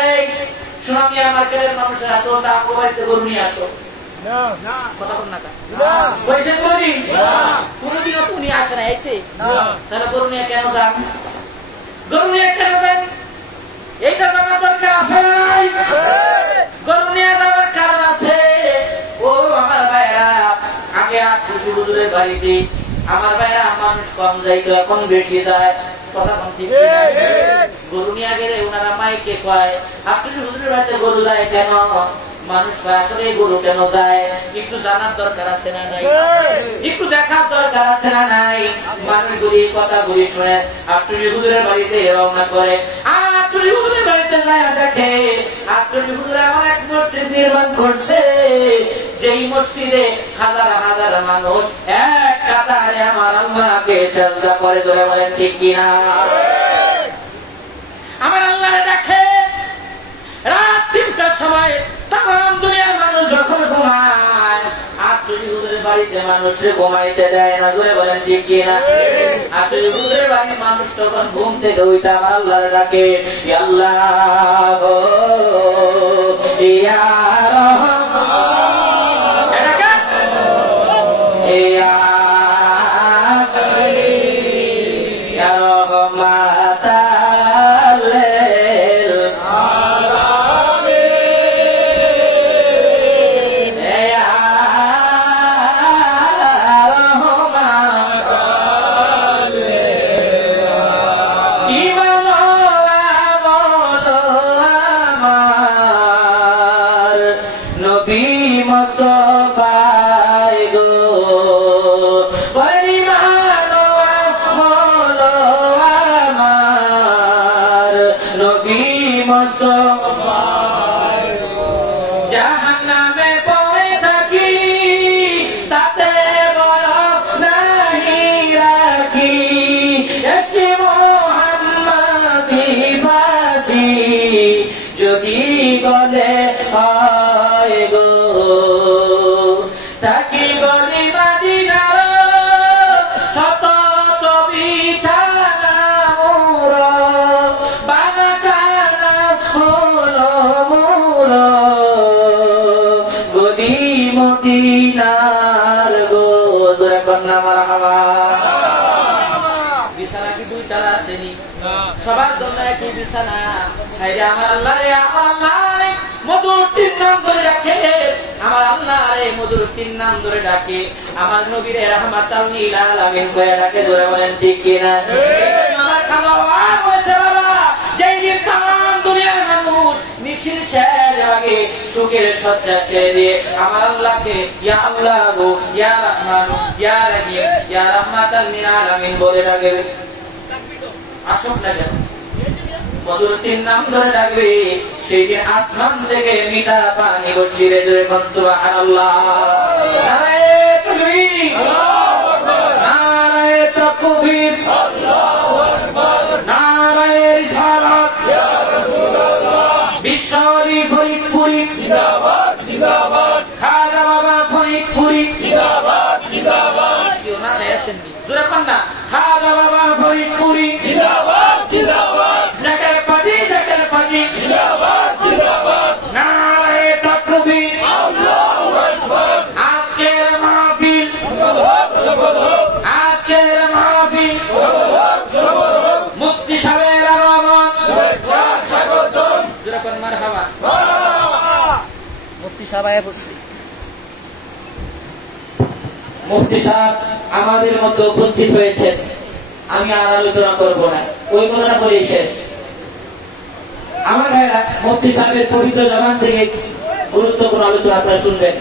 সুনামিয়া মার্কেটের মানুষেরা তোমরা আপনার বাড়িতে গরু নিয়ে আসো? কথা বল না। কইছে কোনদিনও উনি আসে না, এসে তাহলে গরু নিয়ে কেন যান? গরু নিয়ে কেন যান? এইটা জানার দরকার আছে নাই? গরু নিয়ে যাওয়ার কারণ আছে। ও আমার ভাইরা, আগে আপনি হুজুরের বাড়িতে আমার ভাইরা মানুষ কম যাইতো, এখন বেশি যায়। কথা কোন ঠিক কিনা? গরু নিয়ে গেলে ওনারা মাইকে কয় আপনি হুজুরের বাড়িতে গরু যায় কেন? মানুষ আসলে গরু কেন যায় একটু জানার দরকার আছে না নাই? একটু দেখার দরকার আছে না নাই? মানুষগুলি কথাগুলি শুনে আপনি হুজুরের বাড়িতে রওনা করে। আপনি হুজুরের বাড়িতে যায় দেখে আপনি হুজুর এমন এক মসজিদ নির্মাণ করছে, যেই মসজিদে হাজার হাজার মানুষ এক কাতারে আমার আল্লাহকে সিজদা করে। ধরে বলেন ঠিক কিনা? আমার আল্লাহ দেখে রাত 3টার সময় তাম দুনিয়ার মানুষ যখন ঘুমায়, আপনি হুজুরের বাড়িতে মানুষকে ঘুমাইতে দেয় না। ধরে বলেন ঠিক কিনা? আপনি হুজুরের বাড়ির মানুষ তখন ঘুম থেকে ওইটা আমার আল্লাহর ডাকে, আল্লাহ গো ইয়া রহমান, এটা ইয়া ইয়া রহমাতাল লিল আলামিন, ইয়া রহমাতাল লিল ইমান আমল আমার নবী মুস্তাফায় গো, পরিমান আমল আমার নবী মুস্তাফায় গো। জাহান্নামে পড়ে থাকি তাতে বড় নাহি রাখি, এসে মোহাম্মদি ফাঁসি যদি লাগতেছে না। আমার আল্লাহ রে, আমার আল্লাহ রে, মধুর 3 নাম ধরে ডাকে, আমার আল্লাহ রে মধুর 3 নাম ধরে ডাকে, আমার নবীরে রাহমাতাল লিল আলামিন কইয়া ডাকে। জোরে বলেন ঠিক কিনা? আমার খাওয়া হয়েছে বাবা, যেই দিন তাম দুনিয়ার মানুষ নিশির শের আগে সুখের শয্যা ছেড়ে দিয়ে আমার আল্লাহকে ইয়া আল্লাহ গো, ইয়া রহমান, ইয়া রহিম, ইয়া রাহমাতাল লিল আলামিন বলে ডাকে। আসুন না কেন মধুর 3 নাম ধরে ডাকবে, সেই দিন আসমান থেকে মিঠা পানি বর্ষিয়ে দেবে। সুবহানাল্লাহ। নারায়ে তাকবীর, আল্লাহু আকবার, নারায়ে তাকবীর, আল্লাহু আকবার, নারায়ে রিসালাত, ইয়া রাসূলুল্লাহ। বিশ্বরি ফরিদপুরি জিন্দাবাদ জিন্দাবাদ, খাজা বাবা ফরিদপুরি জিন্দাবাদ জিন্দাবাদ। কেউ না আছেন নি? জোরে কোন না? খাজা বাবা ফরিদপুরি জিন্দাবাদ জিন্দাবাদ, জাকের পানি জাকের পানি জিন্দাবাদ জিন্দাবাদ, নারায়ে তাকবীর, আল্লাহু আকবার। আজকের মাহফিল আজকের মাহফিল মুফতি সাহেবের আগমন, শুভেচ্ছা স্বাগতম। জোরে কোন মারহাবা। মুফতি সাহেব বসে, মুফতি সাহেব আমাদের মধ্যে উপস্থিত হয়েছে। আমি আর আলোচনা করব না, ওই কথাটা বলেই শেষ। আমার ভাইরা, মুফতি সাহেবের পবিত্র জবান থেকে গুরুত্বপূর্ণ আলোচনা আপনারা শুনবেন।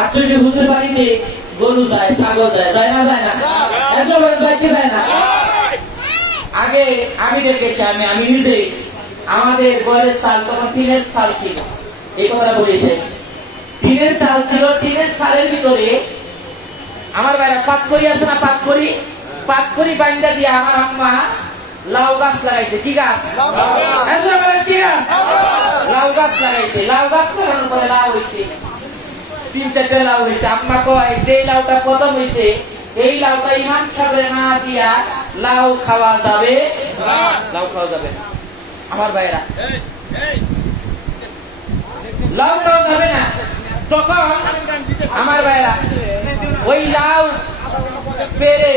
আটচল্লিশ হুজুর বাড়িতে গরু যায়, ছাগল যায়, যায় না যায় না? যাইতে যায় না? আগে আমি দেখেছি, আমি নিজে, আমাদের ঘরের চাল তখন টিনের চাল ছিল। এই কথাটা বলেই শেষ। টিনের চাল ছিল, টিনের চালের ভিতরে আমার ভাইরা পাতকড়ি আছে না? পাতকড়ি বাইন্দা দিয়ে আমার আম্মা লাউ গাছ লাগাইছে। কি গাছ? কি গাছ? লাউ গাছ লাগাইছে। লাউ গাছ লাগানোর পরে লাউ হয়েছে, 3-4টা লাউ হয়েছে। আম্মা কয় যে লাউটা প্রথম হয়েছে, এই লাউটা ইমাম সাহেবের না দিয়া লাউ খাওয়া যাবে, লাউ খাওয়া যাবে না। আমার ভাইরা, লাউ খাওয়া যাবে না। তখন আমার ভাইরা ওই লাউ পেরে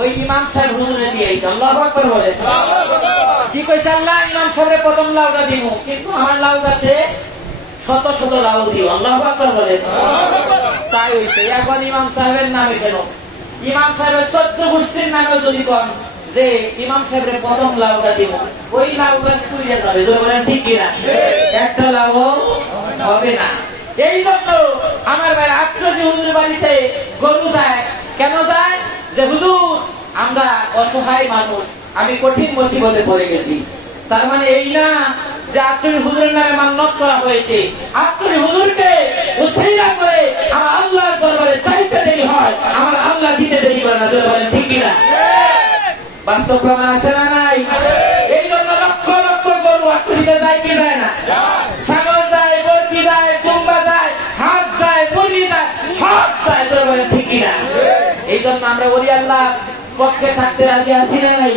ওই ইমাম সাহেব হুজুরে দিয়েছে। আল্লাহু আকবার বলে। কি কইছে আল্লাহ? ইমাম সাহেবের প্রথম লাউটা দিব, কিন্তু আমার লাউ গাছে শত শত লাউ দিও। আল্লাহু আকবার বলে। তাই হইছে। এখন ইমাম সাহেবের নামে কেন? ইমাম সাহেবের 14 গোষ্ঠীর নামে যদি কন যে ইমাম সাহেবের প্রথম লাউটা দিব, ওই লাউ গাছ তুইয়া যাবে। যদি বলেন ঠিক কিনা? একটা লাউ হবে না। এই জন্য আমার ভাই 800 হুজুর বাড়িতে গরু যায়। কেন যায়? যে হুজুর আমরা অসহায় মানুষ, আমি কঠিন মুসিবতে পড়ে গেছি। তার মানে এই না যে 800 হুজুরের নামে মান্নত করা হয়েছে। 800 হুজুরকে উসিলা করে আমার আল্লাহর দরবারে চাইতে দেরি হয়, আমার আল্লাহ দিতে দেরি করে না। বলেন ঠিক কিনা? বাস্তব প্রমাণ আছে না নাই? এই জন্য লক্ষ লক্ষ গরু 800 যায় কি যায় না? ছাগল যায়, বরকি যায়, কুম্বা যায়, হাঁস যায়, মুরগি যায়, সব যায়। বলেন ঠিক কিনা? এই জন্য আমরা বলি আল্লাহ পক্ষে থাকতে রাজি আছি না নাই?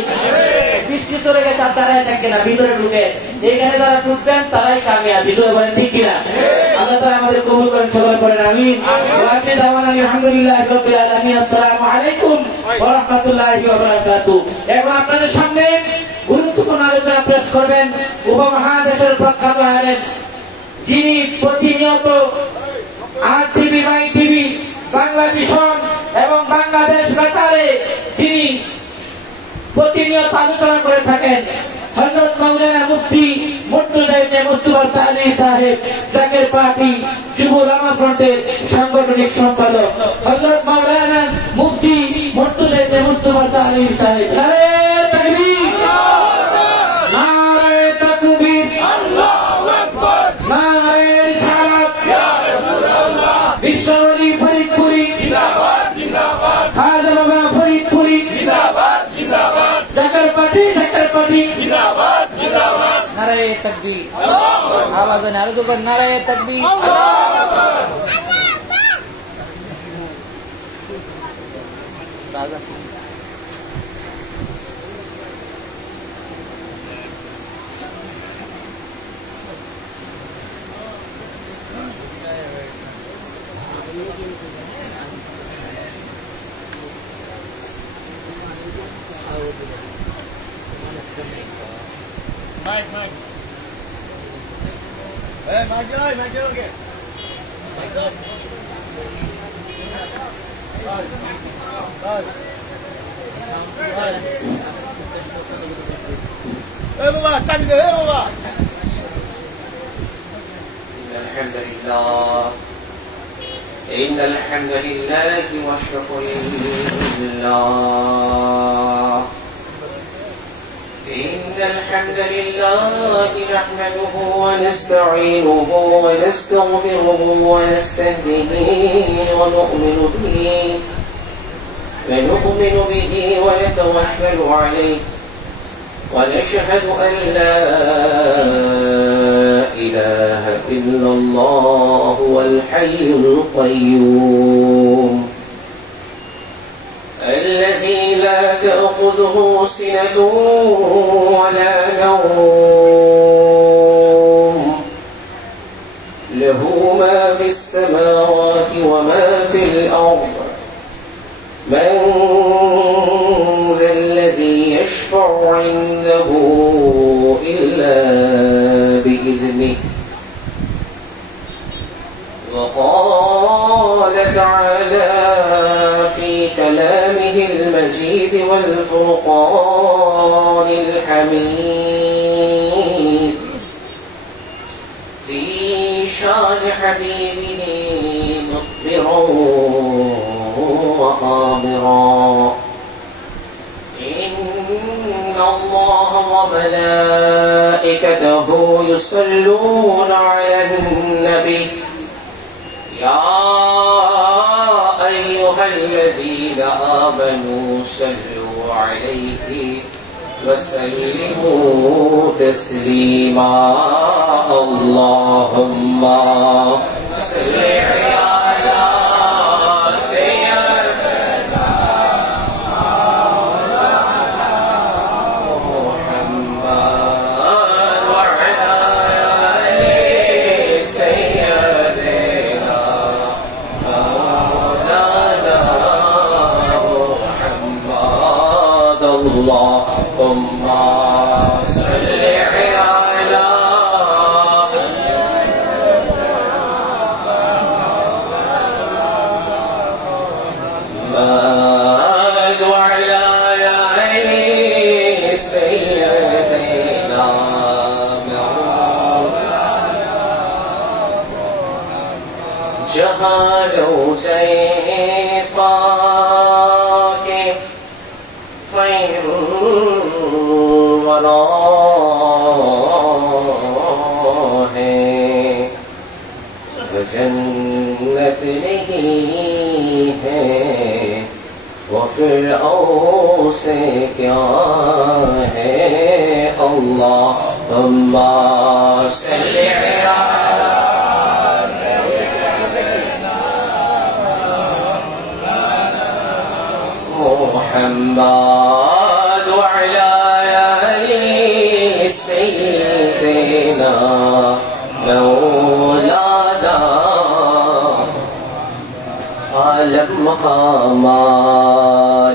বৃষ্টি চলে গেছে, আর তারাই থাকবে না, ভিতরে ঢুকে। এইখানে যারা ঢুকবেন তারাই কামিয়াব। ভিতরে বলেন ঠিক কিনা? আল্লাহ তাআলা আমাদের কবুল করেন, সকলে পড়েন আমিন। ওয়া আখিরু দাওয়ানা আলহামদুলিল্লাহি রাব্বিল আলামিন। আসসালামু আলাইকুম ওয়া রাহমাতুল্লাহি ওয়া বারাকাতুহু। এখন আপনাদের সামনে গুরুত্বপূর্ণ আলোচনা পেশ করবেন উপমহাদেশের প্রখ্যাত আলেম, যিনি প্রতিনিয়ত RTV, মাই টিভি, বাংলা ভিশন এবং বাংলাদেশ বেতারে তিনি প্রতিনিয়ত আলোচনা করে থাকেন। হযরত মাওলানা মুফতি মুর্তজা ইবনে মুস্তাফা সানি সাহেব, জাকের পার্টি যুব উলামা ফ্রন্টের সাংগঠনিক সম্পাদক হযরত মাওলানা মুফতি মুর্তজা ইবনে মুস্তাফা সানি সাহেব। নারায়ে তাকবীর, নারায়ে তাকবীর, আল্লাহু আকবার, নারায়ে রিসালাত, ইয়া রাসূলুল্লাহ। বিশ্বরি ফরিদপুরি জিন্দাবাদ জিন্দাবাদ, খাজা বাবা ফরিদপুরি জিন্দাবাদ জিন্দাবাদ, জাকের পার্টি জিন্দাবাদ জিন্দাবাদ। নারায়ে তাকবীর, আল্লাহু আকবার। আওয়াজ না আরো তো নারায়ে তাকবীর, আল্লাহু আকবার। সাজা إن الحمد لله والشكر لله إن الحمد لله نحمده ونستعينه ونستغفره ونستهديه ونؤمن به ونتوكل عليه ونشهد أن لا إله إلا الله هو الحي القيوم الذي لا تأخذه سنة ولا نوم له ما في السماوات وما في الأرض من ذا الذي يشفع عنده إلا بإذنه وقال تعالى في كلامه المجيد والفرقان الحميد في شان حبيبه مخبرا وخابرا إن الله وملائكته يصلون على النبي يا أيها الذين آمنوا صلوا عليه وسلموا تسليما اللهم صل على سيدنا محمد وعلى آل سيدنا مولانا محمد اللهم صل على محمد وعلى آل سيدنا مولانا جهالوا زيقاك خير وراه فجنت नहीं है वो फिर से क्या है अल्लाहुम्म सल्ली अला मुहम्मद वअला आलि सय्यिदिना मौलाना आलम हमा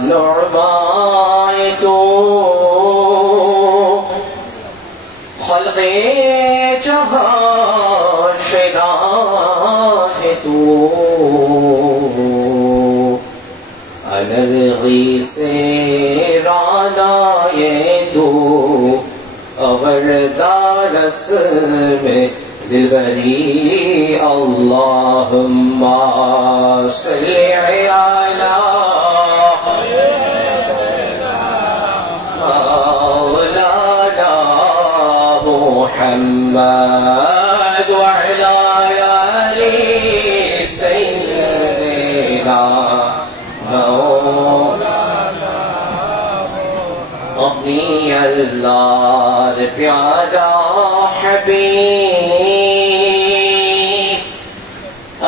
नुरमायतु खल्क़े जहां शदा है तू अलर्गी से राना ये तू अगर दारस में दिलबरी अल्लाहुम्मा सल्ली अला मौलाना मुहम्मद वअला आलि सय्यिदिना मौलाना अपनी अल्लाह प्यारा हबीब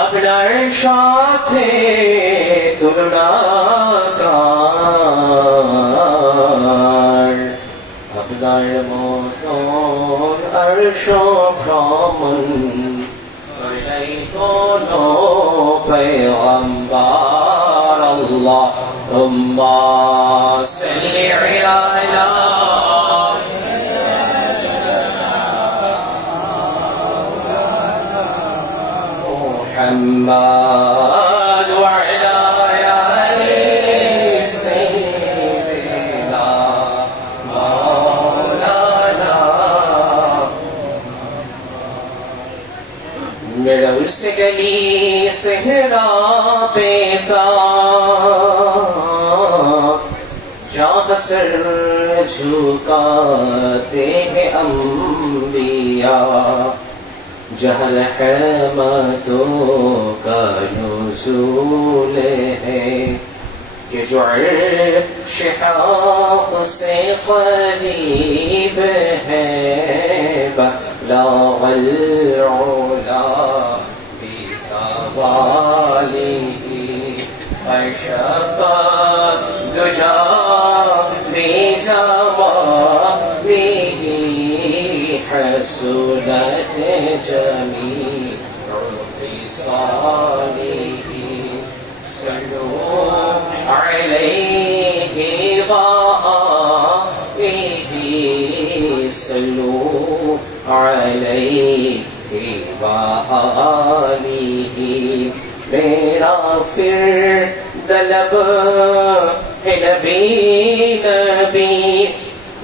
अपना इरशाद तुलनाकार अपना मोहन अर्शो भ्रमण दोनों पैगंबर अल्लाहुम्मा सल्ली अला محمد وعلى آل سيدنا مولانا मेरा उस गली सहरा पे का जहाँ सर झुकाते हैं अम्बिया जहाँ रहमतों का नुज़ूल है कि जो अर्श हक़ से क़रीब है बलग़ल उला बिकमालिही अशफ़ा दुजा बिजमालिही हसनत जमीअ ख़िसालिही सल्लू अलैहि व आलिहि सल्लू अलैहि व आलिहि मेरा फिर तलब है नबी नबी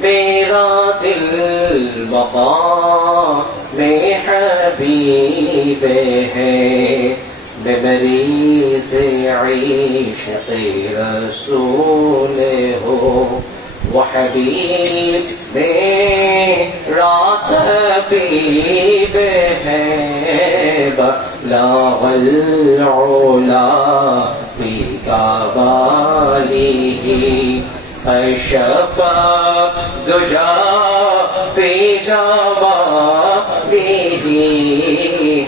मेरा दिल मक़ाम में हबीब है मैं मरीज़ इश्क़ रसूल हो वो हबीब मेरा तबीब है बलग़ल उला बिकमालिही अशफ़ा दुजा बिजमालिही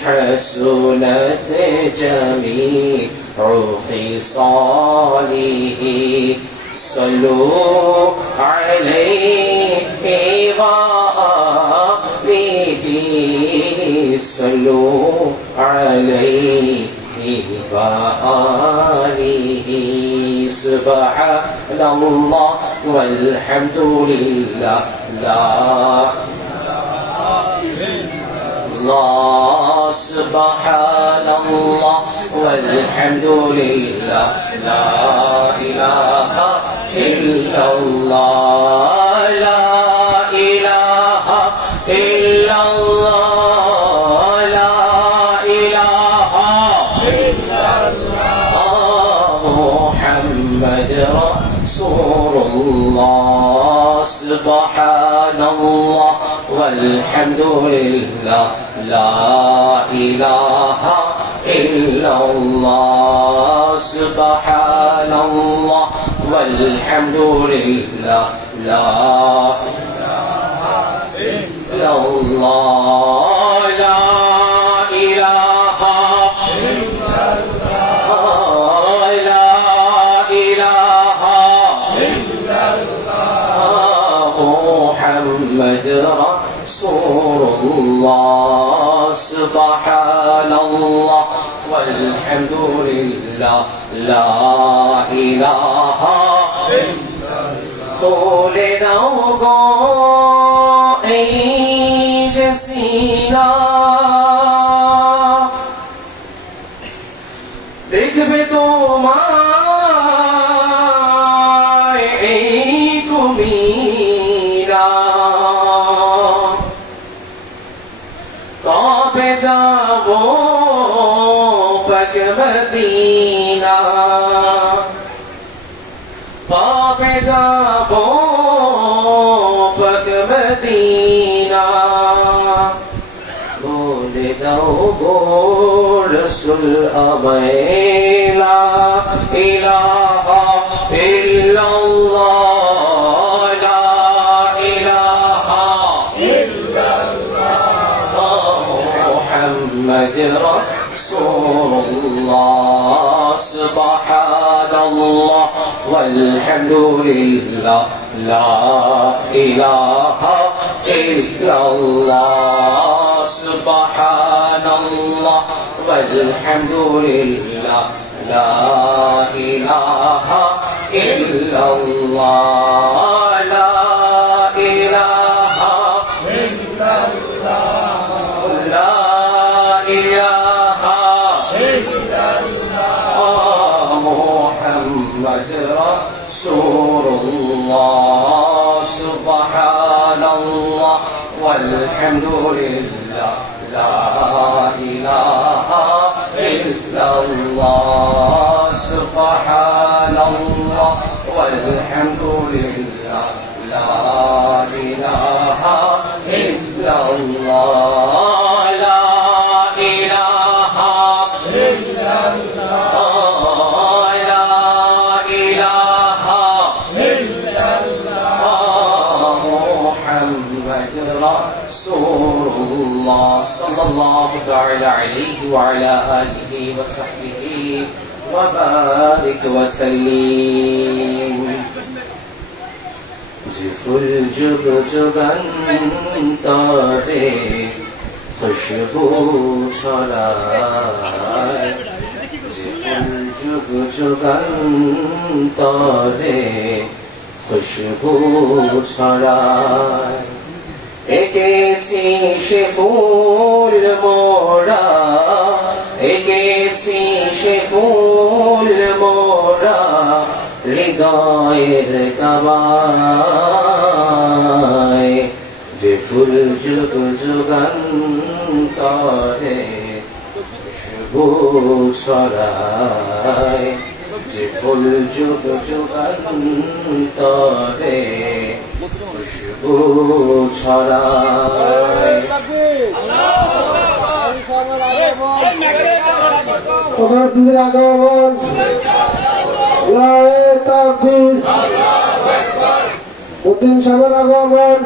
हसनत जमीअ ख़िसालिही सल्लू अलैहि व आलिहि सल्लू अलैहि व आलिहि सुब्हानल्लाह वल्हम्दुलिल्लाह ला सुब्हानल्लाह वल्हम्दुलिल्लाह ला इलाहा इल्लल्लाह ला इलाहा इल्लल्लाह ला इलाहा इल्लल्लाह मुहम्मद रसूलुल्लाह सुब्हानल्लाह वल्हम्दुलिल्लाह ला इलाहा इल्लल्लाह सुब्हानल्लाह वल्हम्दुलिल्लाह ला इलाहा इल्लल्लाह ला इलाहा इल्लल्लाह ला इलाहा इल्लल्लाह मुहम्मद रसूलुल्लाह सुब्हानल्लाह वल्हम्दुलिल्लाह ला इलाहा इल्लल्लाह खोले गो सीना देखबे তোমায় কুমিরা কবে যাব পাক মদিনা কবে যাব পাক মদিনা বলে দাও গো রসুল আমায় লা ইলাহা ইল্লাল্লাহ লা ইলাহা ইল্লাল্লাহ মুহাম্মদ রাসূলুল্লাহ সুবহানাল্লাহ walhamdulillah la ilaha illallah subhanallah walhamdulillah la ilaha illallah la ilaha illallah la ilaha illallah رسول الله سبحان الله والحمد لله لا إله إلا الله سبحان الله والحمد لله لا إله إلا الله لا إله إلا الله لا إله إلا الله محمد رسول الله صلى الله تعالى عليه وعلى آله وصحبه وبارك وسلم जिफुल जुग जुगंतरे खुशबू छड़ाए जिफुल जुग जुगंतरे खुशबू छड़ाए एकेছি সে ফুল মোরা একেছি সে ফুল মোরা হৃদয়ের কাবায় যে ফুল যুগ যুগান্তরে খুশবু ছড়ায় যে ফুল যুগ যুগান্তরে খুশবু ছড়ায় দিনের আগমন তাকবীর উদ্দিন সাহেবের আগমন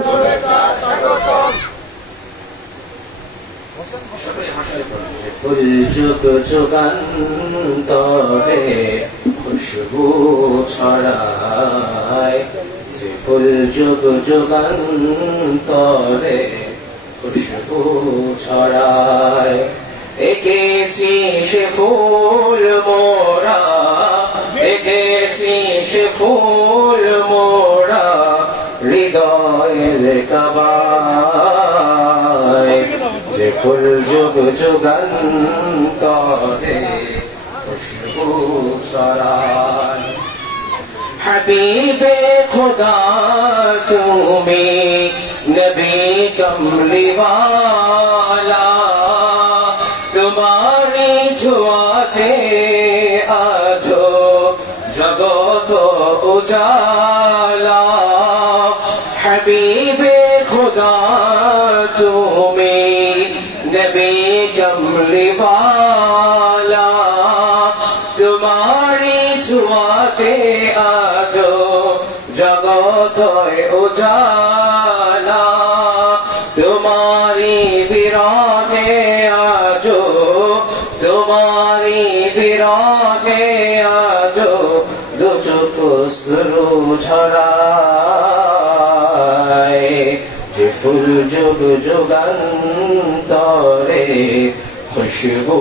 ফুল যুগ যুগান্তরে খুশবু ছড়ায় যে ফুল যুগ যুগান্তরে খুশবু ছড়ায় এঁকেছি সে ফুল মোরা এঁকেছি সে ফুল মোরা হৃদয়ের কাবায় যে ফুল যুগ যুগান্তরে খুশবু ছড়ায় হাবিবে খুদা তুমি নবী কমলিওয়ালা तुम्हारी छुआते आजो जगत उजाला हबीबे खुदा तुम्हें नबी कमली वाला तुम्हारी छुआते आजो जगत उजाला तुम्हारी विराहे आजो तुम्हारी विराहे आजो दो चुप सुरु छड़ाए जे फूल जुग जुगान्तरे खुशबू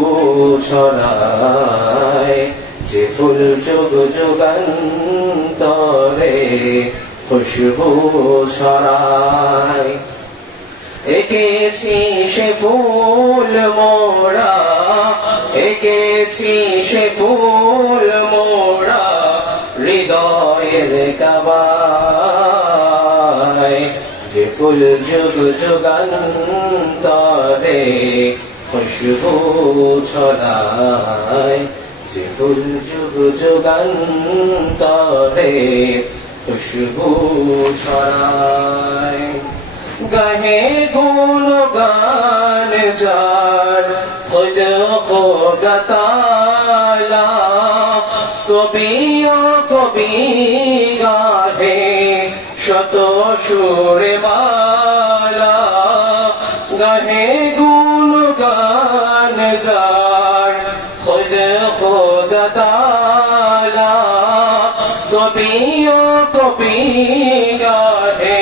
छड़ाए जे फूल जुग जुगान्तरे खुशबू छड़ाए এঁকেছি সে ফুল মোরা এঁকেছি সে ফুল মোরা হৃদয়ের কাবায় যে ফুল যুগ যুগান্তরে খুশবু ছড়ায় যে ফুল যুগ যুগান্তরে খুশবু ছড়ায় गहे गुण गान जार खुद खुद ताला कभी गाहे शत सुर माला गहे गुण गान जार खुद खुद ताला कभी गाहे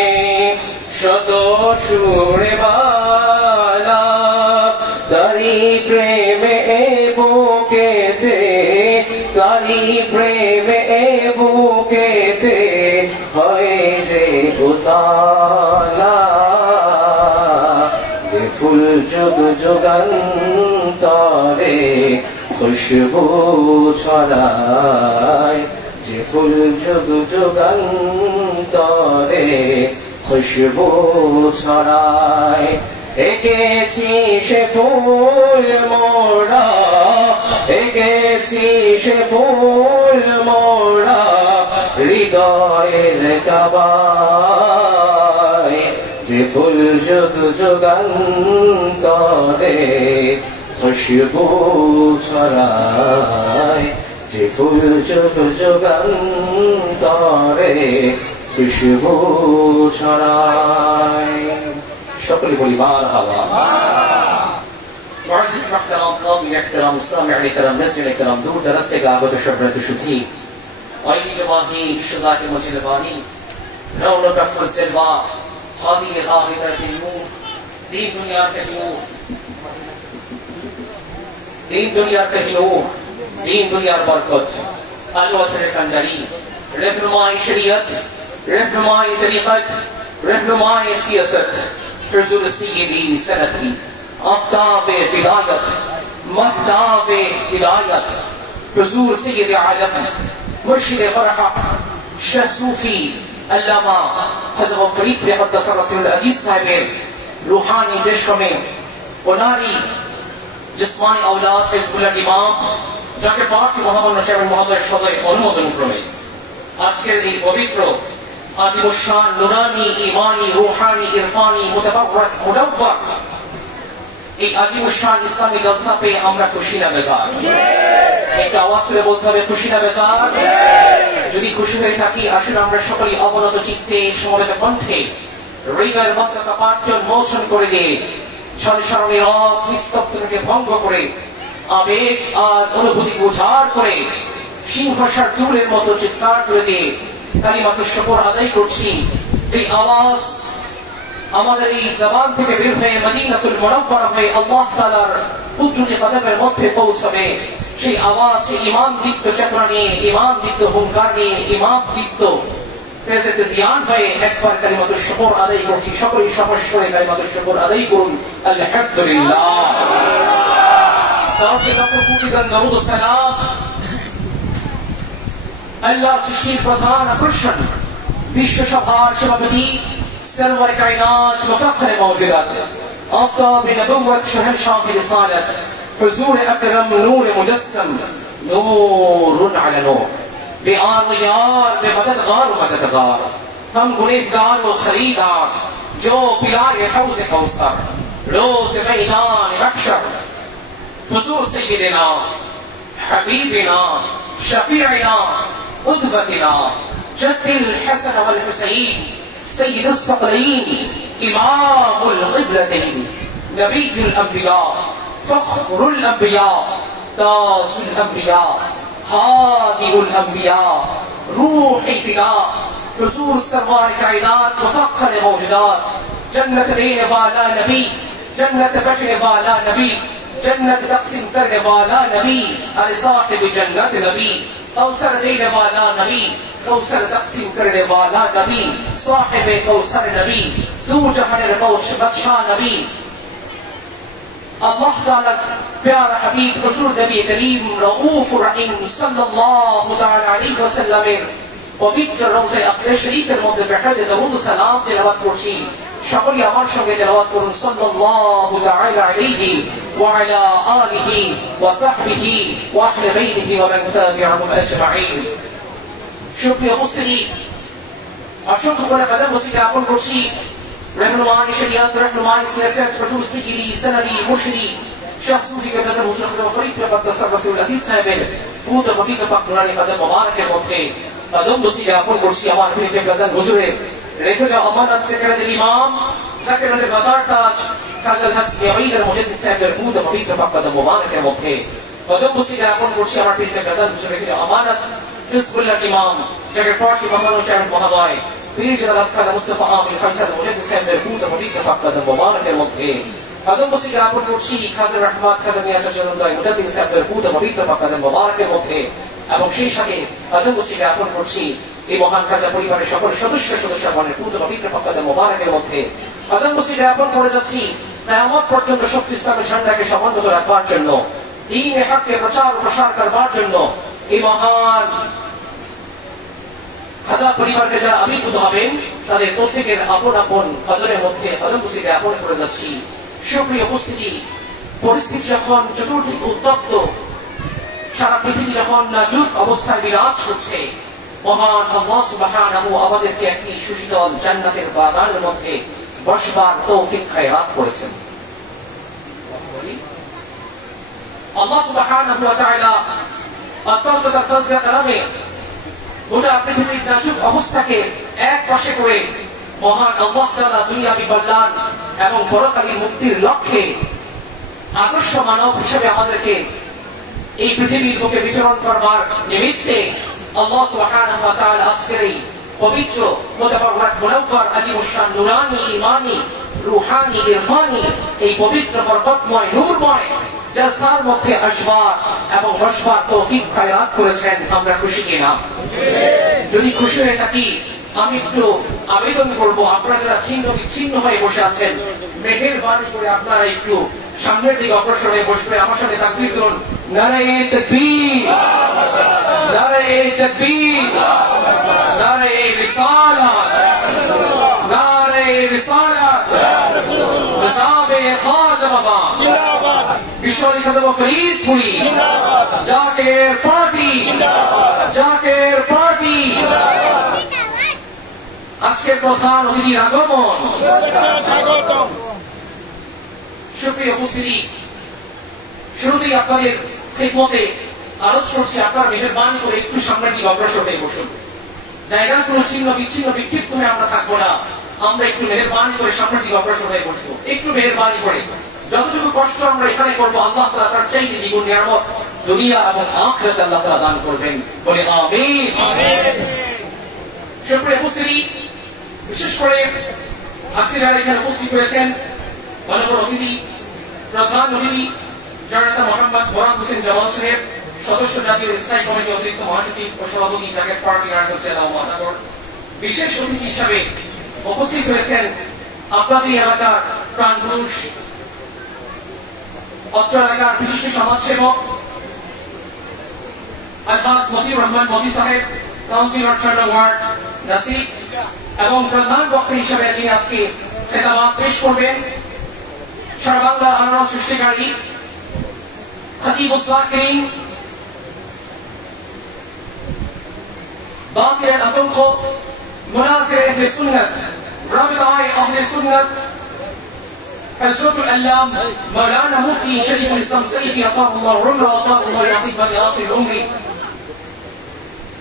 शत सुरे बाला तारी प्रेम ए बुकेते तारी प्रेम ए बुकेते हये जे उताला जे फुल जुग जुगान्तरे खुशबू छड़ाय যে ফুল যুগ যুগান্তরে খুশবু ছড়ায় এঁকেছি সে ফুল মোরা এঁকেছি সে ফুল মোরা হৃদয়ের কাবায় যে ফুল যুগ যুগান্তরে খুশবু ছড়ায় যে ফুল যুগ যুগান্তরে খুশবু ছড়ায় সকলে বলি মারহাবা معزز محترم قاضي احترام السامع الكرام نسل الكرام دور درسته का आगत शब्द शुद्धि आईनी जवाही शुजा के मुजलबानी रौनक अफर सिलवा हादी आखिरत के नूर दीन दुनिया के नूर दीन दुनिया के नूर दीन दुनिया बरकत अलवतर कंदरी रहनुमाई शरीयत रहनुमाई तरीकत रहनुमाई सियासत हुजूर सय्यदी सनदी आफ्ताब विलायत महताब हिदायत हुजूर सय्यद आलम मुर्शिद फरहा शाह सूफी अल्लामा हज़रत फरीद मुक़द्दस रसूल अजीज साहब रूहानी देश में ओनारी जिस्मानी औलाद हिज़्बुल्लाह इमाम যাকে পাক মোহাম্মদ নশাবের মহোদয়ের সদয় অনুমোদন ক্রমে আজকের এই পবিত্র আদিমুশান নুরানি ইমানি রূহানি ইরফানি মুতাবাররাক মুদাওয়ার এই আদিমুশান ইসলামী জলসা পেয়ে আমরা খুশি না বেজার এটা আওয়াজ করে বলতে হবে খুশি না বেজার যদি খুশি হয়ে থাকি আসলে আমরা সকলেই অবনত চিত্তে সমবেত কণ্ঠে হৃদয়ের বদ্ধতা পাঠ্যন মোচন করে দিয়ে ছল স্মরণের নিস্তব্ধতাকে ভঙ্গ করে আবেগ আর অনুভূতিকে উজাড় করে সিংহসার চুলের মতো চিৎকার করে দিয়ে কালিমাতুশ শুকর আদায় করছি যে আওয়াজ আমাদের এই জবান থেকে বের হয়ে মদিনাতুল মুনাওয়ারা হয়ে আল্লাহ তাআলার কুদরতি কদমের মধ্যে পৌঁছাবে সেই আওয়াজ সেই ঈমান দীপ্ত চেতনা নিয়ে ঈমান দীপ্ত হুঙ্কার নিয়ে ঈমান দীপ্ত তেজে জিয়ান হয়ে একবার কালিমাতুশ শুকর আদায় করছি সকলেই সমস্বরে কালিমাতুশ শুকর আদায় করুন আলহামদুলিল্লাহ তাওফিক কুফিদান দারুদ সালাম আল্লাহ সৃষ্টির প্রধান আকর্ষণ বিশ্ব সভার সভাপতি سرور कायनात मुफख्खर मौजूदात आफताब नबुव्वत शहंशाह रिसालत हुजूर अकरम नूर मुजस्सम नूरुन अला नूर बेआर व यार बेमददगार व मददगार हम गुनहगार व खरीदार जो पिलाए हौज़ कौसर रोज़ मैदान महशर हुजूर सय्यदना हबीबना शफीअना उद्वतना जद्दिल हसन वल हुसैन سيد الثقلين إمام القبلتين نبي الأنبياء فخر الأنبياء تاج الأنبياء هادي الأنبياء روح فداء حضور سرور कायनात मुफख्खर मौजूदात जन्नत देने वाला नबी जन्नत बख्शने वाला नबी जन्नत तक़सीम करने वाला नबी अरे साहिब जन्नत नबी कौसर देने वाला नबी कौसर तक़सीम करने वाला नबी साहिब कौसर नबी दू जहानेर बादशाह नबी अल्लाह ताआला प्यारा हबीब हुजूर नबी करीम रऊफुर रहीम सल्लल्लाहु ताआला अलैहि वसल्लमेर पवित्र रोज़े अक़दस शरीफेर मধ্যে বেহেশতে দরুদ ও সালাম তেলাওয়াত করছি সকলে আমার সঙ্গে তেলাওয়াত করুন সাল্লাল্লাহু তাআলা আলাইহি ওয়া আলা আলিহি ওয়া সাহবিহি ওয়া আহলি বাইতিহি ওয়া মান তাবি'ahum আজমাইন শুকরিয়া উপস্থিতি অসংখ্য করে কদম বসিতে আপন করছি रहनुमाई शरीयत रहनुमाई सियासत हुजूर सय्यदी सनदी मुर्शिदी शाह सूफी के नजर हुजूर खलीफा फरीद मुक़द्दस रसूल अजीज साहब पूत पवित्र पाक नुरानी कदम मुबारकेর মধ্যে कदम बसिते আপন করছি আমার প্রিয় প্রেজেন্ট হুজুরে রেখে যাওয়া আমানত সেক্রেটারি ইমাম সেক্রেটারি বাদার তাজ কাজল হাসনি ঈদের মুজাদ্দিদ সাহেবের पूत पवित्र पाक कदम मुबारकेর মধ্যে कदम बसिते আপন করছি আমার প্রিয় প্রেজেন্ট হুজুরে রেখে যাওয়া আমানত হিজবুল্লাহ ইমাম যাকে পার্টি মহামান্য চেয়ারম্যান মহোদয় পীর জালাল আসকার মুস্তাফা আমির ফয়সাল মুজাদ্দিদ সাহেবের पूत पवित्र पाक कदम मुबारकेর মধ্যে कदम बसिते আপন করছি খাজা রহমত খাজা মিয়া শাহজালাল মুজাদ্দিদ সাহেবের पूत पवित्र पाक कदम मुबारकेর মধ্যে এবং সেই সাথে কদম বসিতে আপন করছি এই মহান খাজা পরিবারের সকল সদস্যগণের पूत पवित्र पाक कदम मुबारकेর মধ্যে কদম বসিতে আপন করে যাচ্ছি কিয়ামত পর্যন্ত শক্তি ইসলামের ঝান্ডাকে সমুন্নত রাখবার জন্য দ্বীন-ই হককে প্রচার ও প্রসার করবার জন্য এই মহান হাজার পরিবারকে যারা আবির্ভূত হবেন তাদের প্রত্যেকের আপন আপন কদরের মধ্যে কদম বসিতে আপন করে যাচ্ছি। সুপ্রিয় উপস্থিতি, পরিস্থিতি যখন চতুর্দিক উত্তপ্ত, সারা পৃথিবী যখন নাজুক অবস্থায় বিরাজ হচ্ছে, মহান আল্লাহ সুবহানাহু আমাদেরকে একটি সুশীতল জান্নাতের বাগানের মধ্যে বসবার তৌফিক খায়রাত করেছেন। আল্লাহ সুবহানাহু ওয়া তাআলা অত্যন্ত তার ফজলে কালামে গোটা পৃথিবীর নাজুক অবস্থাকে এক পাশে করে মহান আল্লাহ তাআলা দুনিয়াবী কল্যাণ এবং পরকালী মুক্তির লক্ষ্যে আদর্শ মানব হিসেবে আমাদেরকে এই পৃথিবীর বুকে বিচরণ করবার নিমিত্তে আল্লাহ সুবহানাহু ওয়া তাআলা আজকের এই পবিত্র মুতাবাররাক মুনাওয়ার আজিমুশ-শান নুরানি ঈমানি রূহানি ইরফানি এই পবিত্র বরকতময় নূরময় জলসার মধ্যে আসবার এবং বসবার তৌফিক খায়রাত করেছেন। আমরা খুশি কিনা? যদি খুশি হয়ে থাকি আমি একটু আবেদন করব, আপনারা যারা ছিন্ন বিচ্ছিন্ন হয়ে বসে আছেন, মেহেরবানি করে আপনারা একটু সামনের দিকে অগ্রসর হয়ে বসবেন। আমার সাথে তাকবীর করুন, নারায়ে তাকবীর, নারায়ে তাকবীর, নারায়ে রিসালাত, নারায়ে রিসালাত, নিসাবে খাজা বাবা, বিশ্বলি খাজা বাবা ফরিদপুরি, জাকের পার্টি, জাকের পার্টি। আজকের প্রধান অতিথির আগমন। সুপ্রিয় উপস্থিতি, শুরুতেই আপনাদের খিদমতে আরজ করছি, আপনারা মেহেরবানি করে একটু সামনের দিকে অগ্রসর হয়ে বসুন। জায়গা কোনো ছিন্ন বিচ্ছিন্ন বিক্ষিপ্ত হয়ে আমরা থাকবো না, আমরা একটু মেহেরবানি করে সামনের দিকে অগ্রসর হয়ে বসবো। একটু মেহেরবানি করে যতটুকু কষ্ট আমরা এখানে করবো, আল্লাহ তাআলা তার চাইতে দ্বিগুণ নিয়ামত দুনিয়া এবং আখিরাতে আল্লাহ তাআলা দান করবেন, বলে আমিন। সুপ্রিয় উপস্থিতি, বিশেষ করে আজকে যারা এখানে উপস্থিত হয়েছেন, মাননীয় অতিথি, প্রধান অতিথি জননেতা মোহাম্মদ মোরাদ হোসেন জামাল সাহেব, সদস্য জাতীয় স্থায়ী কমিটি অতিরিক্ত মহাসচিব ও সভাপতি জাকের পার্টি নারায়ণগঞ্জ জেলা ও মহানগর। বিশেষ অতিথি হিসাবে উপস্থিত হয়েছেন আপনাদের এলাকার প্রাণপুরুষ, অত্র এলাকার বিশিষ্ট সমাজসেবক আলহাজ মতিউর রহমান মতি সাহেব, কাউন্সিলর ৬ নং ওয়ার্ড নাসিফ, এবং প্রধান বক্তা হিসেবে যিনি আজকে খেতাবাত পেশ করবেন সারা বাংলার আলোড়ন সৃষ্টিকারী খতিবুস সাকিরিন, বাকির আতঙ্ক, মুনাজির আহলে সুন্নাত, রাবিতায়ে আহলে সুন্নাত, হযরতুল আল্লাম মাওলানা মুফতি শরীফুল ইসলাম সৈয়দি আতাহুল্লাহ রুমরা আতাহুল্লাহ ইয়াতিবানি আখির উমরি,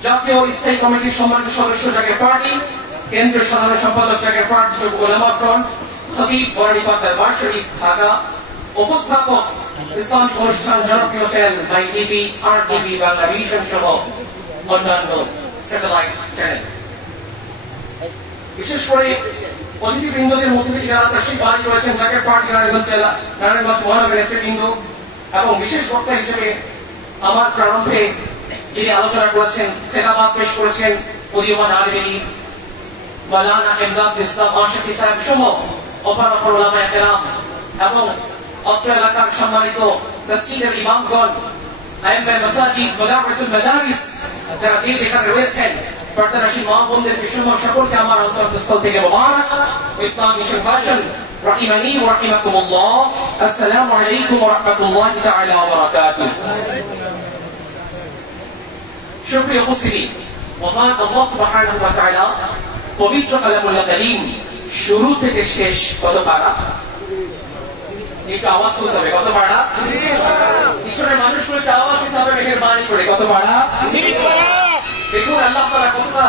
জাতীয় স্থায়ী কমিটির সম্মানিত সদস্য জাকের পার্টি, কেন্দ্রীয় সাধারণ সম্পাদক জাকের পার্টি যুব উলামা ফ্রন্ট, খতিব বরানীপাড়া দরবার শরীফ ঢাকা, উপস্থাপক ইসলামিক অনুষ্ঠান জনপ্রিয় channel My TV, R TV, Bangla Vision সহ অন্যান্য স্যাটেলাইট চ্যানেল। বিশেষ করে অতিথিবৃন্দদের মধ্যে থেকে যারা তাশরিফ বাড়ি করেছেন জাকের পার্টি নারায়ণগঞ্জ জেলা, নারায়ণগঞ্জ মহানগরের নেতৃবৃন্দ, এবং বিশেষ বক্তা হিসেবে আমার প্রারম্ভে যিনি আলোচনা করেছেন, খেতাবাত পেশ করেছেন উদীয়মান আলিম মাওলানা ইমদাদুল ইসলাম আশিকি সাহেব সহ অপর অপর উলামায়ে কেরাম এবং অত্র এলাকার সম্মানিত মসজিদের ইমামগণ, আইম্মায়ে মাসাজিদ, মুদাররিসুল মাদারিস, যারা যে যেখানে রয়েছেন, পর্দানশীল মা বোনদেরকে সহ সকলকে আমার অন্তরস্থল থেকে মোবারক ইসলাম মিশন ভাষণ রাহিমানি ওয়া রাহিমাকুমুল্লাহ। আসসালামু আলাইকুম ওয়া রাহমাতুল্লাহি তাআলা ওয়া বারাকাতুহু। সুপ্রিয় উপস্থিতি, মহান আল্লাহ সুবহানাহু ওয়া তাআলা পবিত্র কালামুল কারীম শুরু থেকে শেষ কত পারা? একটু আওয়াজ করতে হবে, কত পারা? পিছনের মানুষগুলোকে আওয়াজ দিতে হবে মেহেরবানি করে, কত পারা? দেখুন আল্লাহ তাআলা কতটা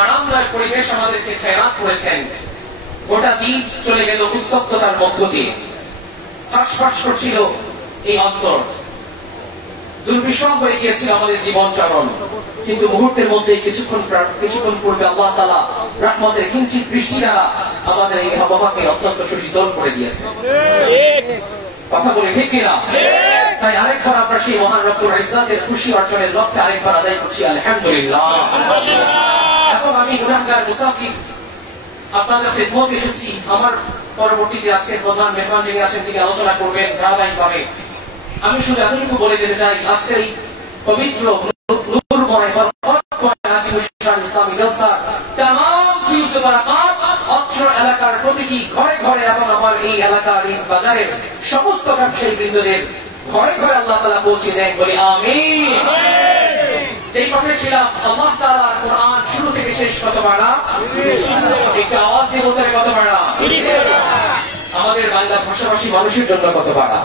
আরামদায়ক পরিবেশ আমাদেরকে খেরাত করেছেন। গোটা দিন চলে গেল উত্তপ্ততার মধ্য দিয়ে, হাঁসফাঁস করছিল এই অন্তর, দুর্বিষহ হয়ে গিয়েছিল আমাদের জীবনচরণ, কিন্তু মুহূর্তের মধ্যে কিছুক্ষণ পূর্বে আল্লাহ তাআলা রহমতের কিঞ্চিত বৃষ্টি দ্বারা আমাদের এই আবহাওয়াকে অত্যন্ত সুশীতল করে দিয়েছে। কথা বলে ঠিক কিনা? তাই আরেকবার আমরা সেই মহান রব্বুল ইজ্জাতের খুশি অর্জনের লক্ষ্যে আরেকবার আদায় করছি আলহামদুলিল্লাহ। এখন আমি গুনাহগার মুসাফির আপনাদের খিদমতে এসেছি। আমার পরবর্তীতে আজকে প্রধান মেহমান যিনি আছেন তিনি আলোচনা করবেন ধারাবাহিকভাবে। আমি শুধু এতটুকু বলে যেতে চাই, আজকের এই পবিত্র নূরময় পক্ষে নাজিমুল শাহ ইসলামী জলসার तमाम ফিউজ বারাকাত অত্র এলাকার প্রতিটি ঘরে ঘরে এবং আমার এই এলাকার এই বাজারের সমস্ত ব্যবসায়ী বৃন্দদের ঘরে ঘরে আল্লাহ তাআলা পৌঁছে দেন, বলি আমিন। যেই পথে ছিলাম আল্লাহ তাআলার কোরআন শুরু থেকে শেষ কত পারা, একটু আওয়াজ দিয়ে বলতে হবে কত পারা, আমাদের বাংলা ভাষাভাষী মানুষের জন্য কত পারা,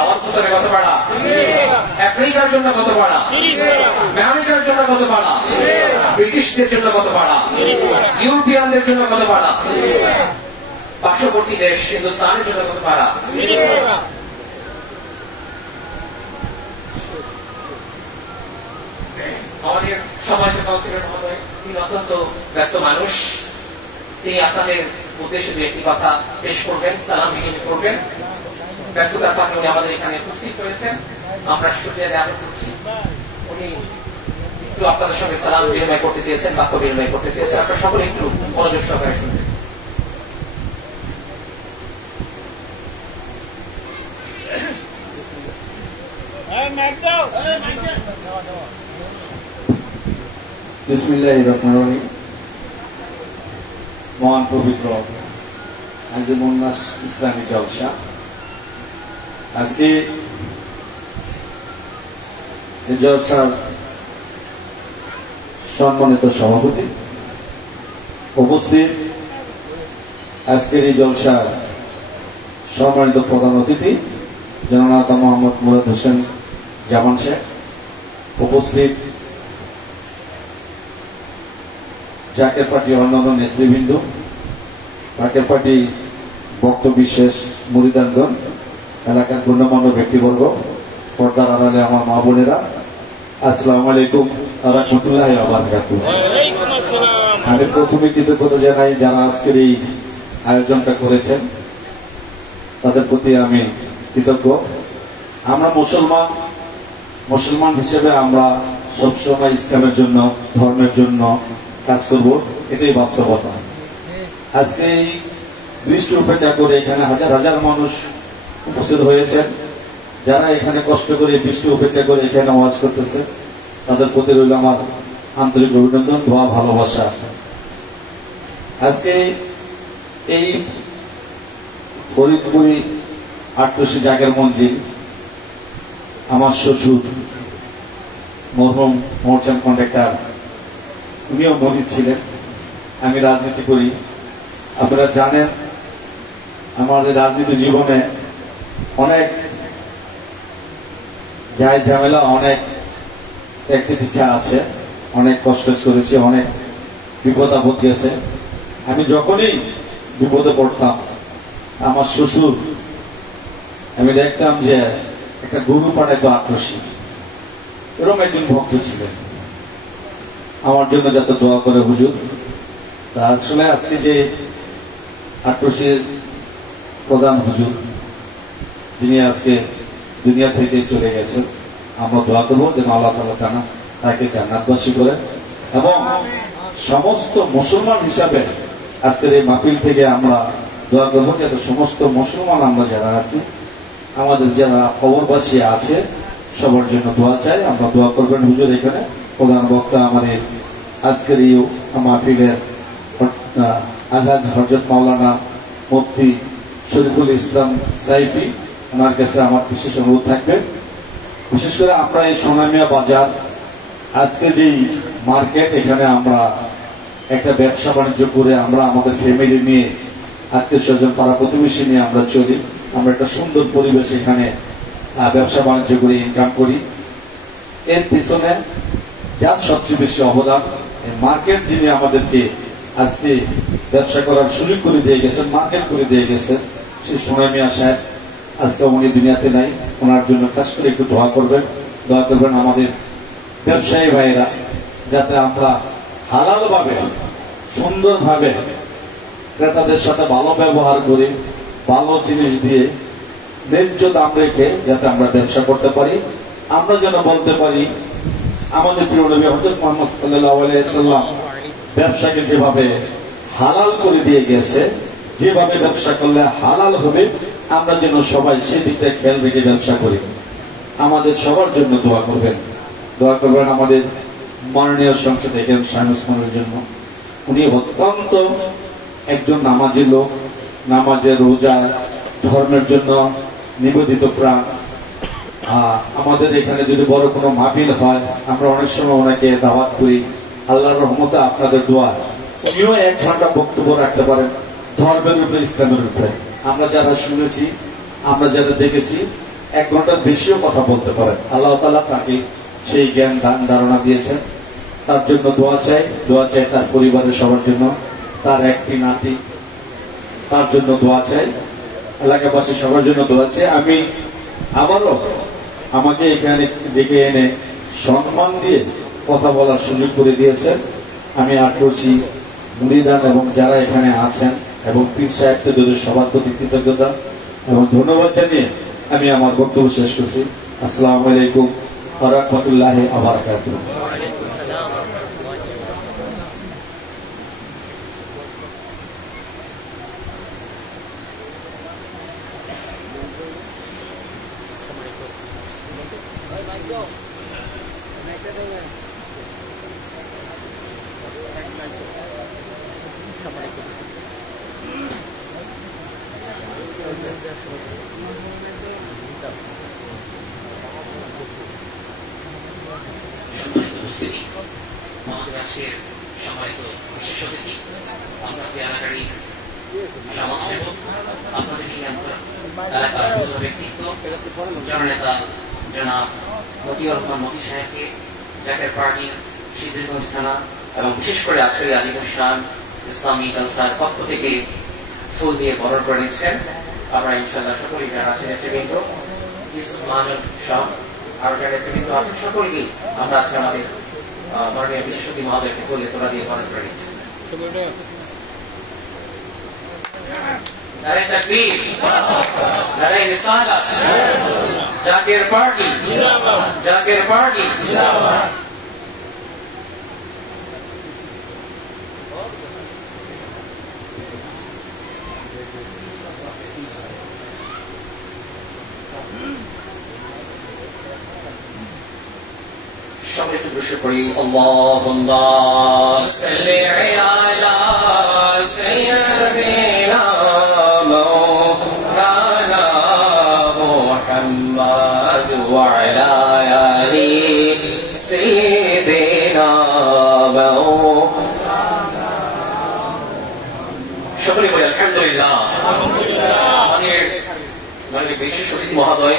আওয়াজ করতে হবে কত পারা, আফ্রিকার জন্য কত পারা, আমেরিকার জন্য কত পারা, ব্রিটিশদের জন্য কত পারা, ইউরোপিয়ানদের জন্য কত পারা, পার্শ্ববর্তী দেশ হিন্দুস্তানের জন্য কত পারা। আমাদের সমাজ কাউন্সিলর মহোদয়, তিনি অত্যন্ত ব্যস্ত মানুষ, তিনি আপনাদের উদ্দেশ্যে দু একটি কথা পেশ করবেন, সালাম বিনিময় করবেন। ব্যস্ততার ফাঁকে উনি আমাদের এখানে উপস্থিত হয়েছেন, আমরা শুকরিয়া জ্ঞাপন করছি। উনি একটু আপনাদের সঙ্গে সালাম বিনিময় করতে চেয়েছেন, বাক্য বিনিময় করতে চেয়েছেন, আপনারা সকলে একটু মনোযোগ সহকারে শুনবেন। বিসমিল্লাহির রহমানির রহিম। মহান পবিত্র আজিমুল নাস ইসলামী জলসা, আজকে এই জলসার সম্মানিত সভাপতি উপস্থিত, আজকের এই জলসার সম্মানিত প্রধান অতিথি জননেতা মোহাম্মদ মুরাদ হোসেন জামান শেখ, উপস্থিত জাকের পার্টি অন্যান্য নেতৃবৃন্দ, জাকের পার্টি ভক্ত বিশেষ মুরিদানগণ, এলাকার গণ্যমান্য ব্যক্তিবর্গ, পর্দার আড়ালে আমার মা বোনেরা, আসসালামু আলাইকুম ওয়া রাহমাতুল্লাহি ওয়া বারাকাতুহু। আমি প্রথমে কৃতজ্ঞতা জানাই যারা আজকের এই আয়োজনটা করেছেন, তাদের প্রতি আমি কৃতজ্ঞ। আমরা মুসলমান হিসেবে আমরা সবসময় ইসলামের জন্য, ধর্মের জন্য কাজ করব, এটাই বাস্তবতা। আজকে এই বৃষ্টি উপেক্ষা করে এখানে হাজার হাজার মানুষ উপস্থিত হয়েছেন, যারা এখানে কষ্ট করে বৃষ্টি উপেক্ষা করে এখানে ওয়াজ করতেছে, তাদের প্রতি রইল আমার আন্তরিক অভিনন্দন, দোয়া, ভালোবাসা। আজকে এই ফরিদপুরি আটরশি জাগের মঞ্জিল, আমার শ্বশুর মরহুম মোরচান কন্ডাক্টর, উনিও মরিদ ছিলেন। আমি রাজনীতি করি, আপনারা জানেন আমার রাজনীতি জীবনে অনেক যায় ঝামেলা, অনেক দীক্ষা আছে, অনেক কষ্ট করেছি, অনেক বিপদ আপদ গেছে। আমি যখনই বিপদে পড়তাম, আমার শ্বশুর, আমি দেখতাম যে একটা গরু পাঠাইতো আটরশি, এরকম একজন ভক্ত ছিলেন, আমার জন্য যাতে দোয়া করে হুজুর। তা আসলে আজকে যে আটরশির প্রধান হুজুর, যিনি আজকে দুনিয়া থেকে চলে গেছেন, আমরা দোয়া করবো যেন আল্লাহ তাআলা তাকে জান্নাতবাসী করে, এবং সমস্ত মুসলমান হিসাবে আজকের এই মাহফিল থেকে আমরা দোয়া করবো যাতে সমস্ত মুসলমান আমরা যারা আছি, আমাদের যারা খবরবাসী আছে, সবার জন্য দোয়া চাই। আমরা দোয়া করবেন হুজুর। এখানে প্রধান বক্তা আমাদের আজকের এই মাহফিলের আলহাজ হযরত মাওলানা মুফতি শরীফুল ইসলাম সাইফি, ওনার কাছে আমার বিশেষ অনুরোধ থাকবে। বিশেষ করে আমরা এই সোনামিয়া বাজার, আজকে যেই মার্কেট, এখানে আমরা একটা ব্যবসা বাণিজ্য করে আমরা আমাদের ফ্যামিলি নিয়ে, আত্মীয় স্বজন, পাড়া প্রতিবেশী নিয়ে আমরা চলি। আমরা একটা সুন্দর পরিবেশ এখানে ব্যবসা বাণিজ্য করে ইনকাম করি। এর পিছনে যার সবচেয়ে বেশি অবদান, মার্কেট, যিনি আমাদেরকে আজকে ব্যবসা করার সুযোগ করে দিয়ে গেছেন, মার্কেট করে দিয়ে গেছেন, সেই সোনামিয়া সাহেব আজকে উনি দুনিয়াতে নাই। ওনার জন্য কাজ করে একটু দোয়া করবেন, দোয়া করবেন আমাদের ব্যবসায়ী ভাইরা, যাতে আমরা হালাল ভাবে, সুন্দর ভাবে ক্রেতাদের সাথে ভালো ব্যবহার করে, ভালো জিনিস দিয়ে, ন্যায্য দাম রেখে যাতে আমরা ব্যবসা করতে পারি। আমরা যেন বলতে পারি আমাদের প্রিয় নবী হযরত মুহাম্মদ সাল্লাল্লাহু আলাইহি ওয়াসাল্লাম ব্যবসাকে যেভাবে হালাল করে দিয়ে গেছে, যেভাবে ব্যবসা করলে হালাল হবে, আমরা যেন সবাই সেই দিকটা খেয়াল রেখে ব্যবসা করি। আমাদের সবার জন্য দোয়া করবেন, দোয়া করবেন আমাদের মাননীয় সংসদ এখানে সংস্মরণের জন্য। উনি অত্যন্ত একজন নামাজি লোক, নামাজের রোজা ধর্মের জন্য নিবেদিত প্রাণ। আমাদের এখানে যদি বড় কোনো মাহফিল হয়, আমরা অনেক সময় ওনাকে দাওয়াত করি। আল্লাহর রহমতে আপনাদের দোয়া উনিও 1 ঘন্টা বক্তব্য রাখতে পারেন ধর্মের উপরে, ইসলামের উপরে। আমরা যারা শুনেছি, আমরা যারা দেখেছি, 1 ঘন্টার বেশিও কথা বলতে পারেন। আল্লাহ তাআলা তাকে সেই জ্ঞান ধারণা দিয়েছেন। তার জন্য দোয়া চাই তার পরিবারের সবার জন্য, তার একটি নাতি, তার জন্য দোয়া চাই, এলাকাবাসী সবার জন্য দোয়া চাই। আমি আবারও আমাকে এখানে ডেকে এনে সম্মান দিয়ে কথা বলার সুযোগ করে দিয়েছেন। আমি আটরছি মুরিদান এবং যারা এখানে আছেন এবং পীর সাহেবদের সবার প্রতি কৃতজ্ঞতা এবং ধন্যবাদ জানিয়ে আমি আমার বক্তব্য শেষ করছি। আসসালামু আলাইকুম ওয়া রাহমাতুল্লাহি ওয়া বারাকাতুহু। আজকের সম্মানিত বিশেষ অতিথি, আপনাদের এলাকারই সমাজসেবক, আপনাদের এলাকার ব্যক্তিত্ব, জননেতা জনাব মতিউর রহমান মতি সাহেবকে জাকের পার্টির সিদ্ধিরগঞ্জ থানা এবং বিশেষ করে আজকের আজিমুল শান ইসলামী জলসার পক্ষ থেকে ফুল দিয়ে বরণ করে নিচ্ছেন। আমরা ইনশাআল্লাহ সকলেই যারা আছেন নেতৃবৃন্দ, ইউসুফ মাহমুদ সহ আরো যারা নেতৃবৃন্দ আছেন সকলকেই আমরা আজকে আমাদের মাননীয় বিশেষ অতিথি মহোদয়কে ফুলে তোলা দিয়ে বরণ করে নিচ্ছি। নারে তাকবীর, নারে রিসালাত, জাকের পার্টি, জাকের পার্টি। সবাই একটু দৃশ্য করি। আল্লাহুম্মা সাল্লি আলা সাইয়্যিদিনা মাওলানা মুহাম্মদ ওয়া আলা আলি সাইয়্যিদিনা মাওলানা। সকলে বলি আলহামদুলিল্লাহ। আমাদের বিশেষ অতিথি মহোদয়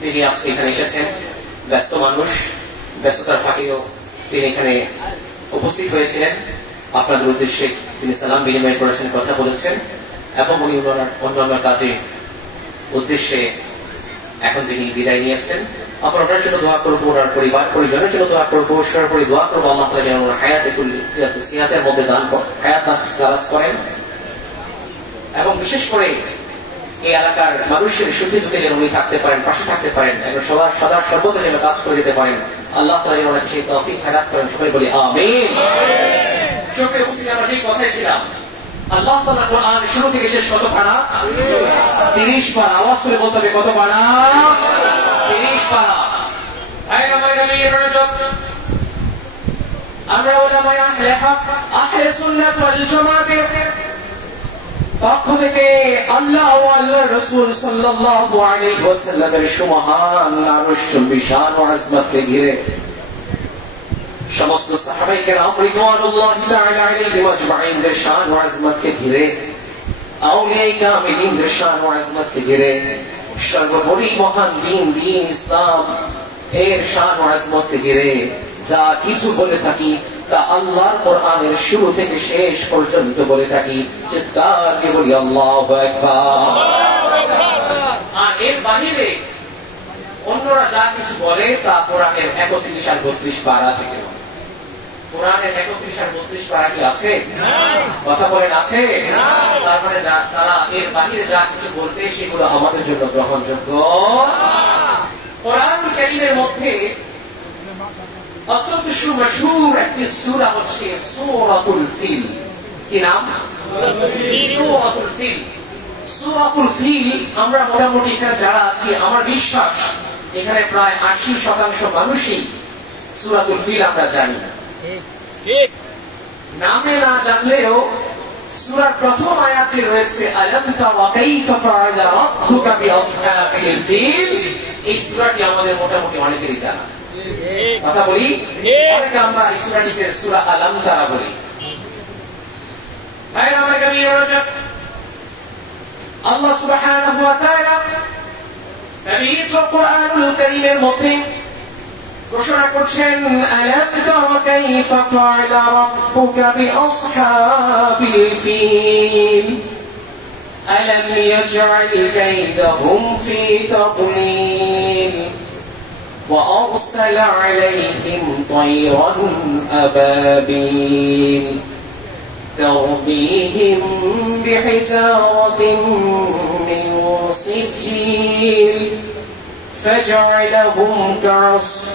তিনি আজকে এখানে এসেছেন। ব্যস্ত মানুষ, ব্যস্ততার ফাঁকেও তিনি এখানে উপস্থিত হয়েছিলেন। আপনাদের উদ্দেশ্যে তিনি সালাম বিনিময় করেছেন, কথা বলেছেন এবং উনি অন্যান্য কাজে উদ্দেশ্যে এখন তিনি বিদায় নিয়েছেন। আমরা ওনার জন্য দোয়া করবো, ওনার পরিবার পরিজনের জন্য দোয়া করবো, সর্বোপরি দোয়া করবো আল্লাহ তাআলা যেন ওনার হায়াতের মধ্যে হায়াত দারাজ করেন এবং বিশেষ করে এই এলাকার মানুষের সুখে দুঃখে যেন উনি থাকতে পারেন, পাশে থাকতে পারেন এবং সদা সর্বদা যেন কাজ করে দিতে পারেন। আল্লাহ তাআলা যেন ওনাকে সেই তৌফিক খেরাত করেন। সবাই বলি আমিন। সবাই উপস্থিত আমরা যেই কথায় ছিলাম, আল্লাহ তাআলা কোরআন শুরু থেকে শেষ কত পারা? 30 পারা। আওয়াজ করে বলতে হবে কত পারা? 30 পারা। আমরা উলামায়ে আহলে হক, আহলে সুন্নাত ওয়াল জামাতের পক্ষ থেকে আল্লাহ ও আল্লাহর রাসূল সাল্লাল্লাহু আলাইহি ওয়াসাল্লামের সুমহান আরশ বিশান ও আজমতকে ঘিরে সমস্ত সাহাবায়ে কেরাম রিদওয়ানুল্লাহি তাআলা আলাইহিম আজমাইনদের শান ও আজমতকে ঘিরে, আউলিয়ায়ে কামিলিনদের শান ও আজমতকে ঘিরে, সর্বোপরি মহান দ্বীন ইসলাম এর শান ও আজমতকে ঘিরে যা কিছু বলে থাকি তা আল্লাহর কোরআনের শুরু থেকে শেষ পর্যন্ত বলে থাকি। চিৎকার দিয়ে বলি আল্লাহু আকবার। আর এর বাহিরে অন্যরা যা কিছু বলে তা কোরআনের 31 আর 32 পারা থেকে বলে। কোরআনের 31 আর 32 পারা কি আছে? কথা বলেন আছে? তার মানে তারা এর বাহিরে যা কিছু বলতে সেগুলো আমাদের জন্য গ্রহণযোগ্য। কোরআন কারীমের মধ্যে অত্যন্ত সুমশুর একটি সূরা হচ্ছে সূরাতুল ফিল। কি নাম? সূরাতুল ফিল। সূরাতুল ফিল আমরা মোটামুটি এখানে যারা আছি, আমার বিশ্বাস এখানে প্রায় 80% মানুষই সূরাতুল ফিল আমরা জানি না, নামে না জানলেও সূরার প্রথম আয়াতে রয়েছে আলাম তারা কাইফা ফাআলা রাব্বুকা বিআসহাবিল ফিল। এই সূরাটি আমাদের মোটামুটি অনেকেরই জানা। কথা বলি, অনেকে আমরা এই সূরাটিকে সূরা আলাম তারা বলি। ভাইরা আমার কবির রাজব, আল্লাহ সুবহানাহু ওয়া তাআলা পবিত্র কোরআনুল কারীমের মধ্যে ঘোষণা করছেন আলাম তারা কাইফা ফাআলা রাব্বুকা বিআসহাবিল ফিল আলাম ইয়াজআল কাইদাহুম ফি তাদলিল وأرسل عليهم طيرا أبابيل ترميهم بحجارة من سجيل فجعلهم كعصف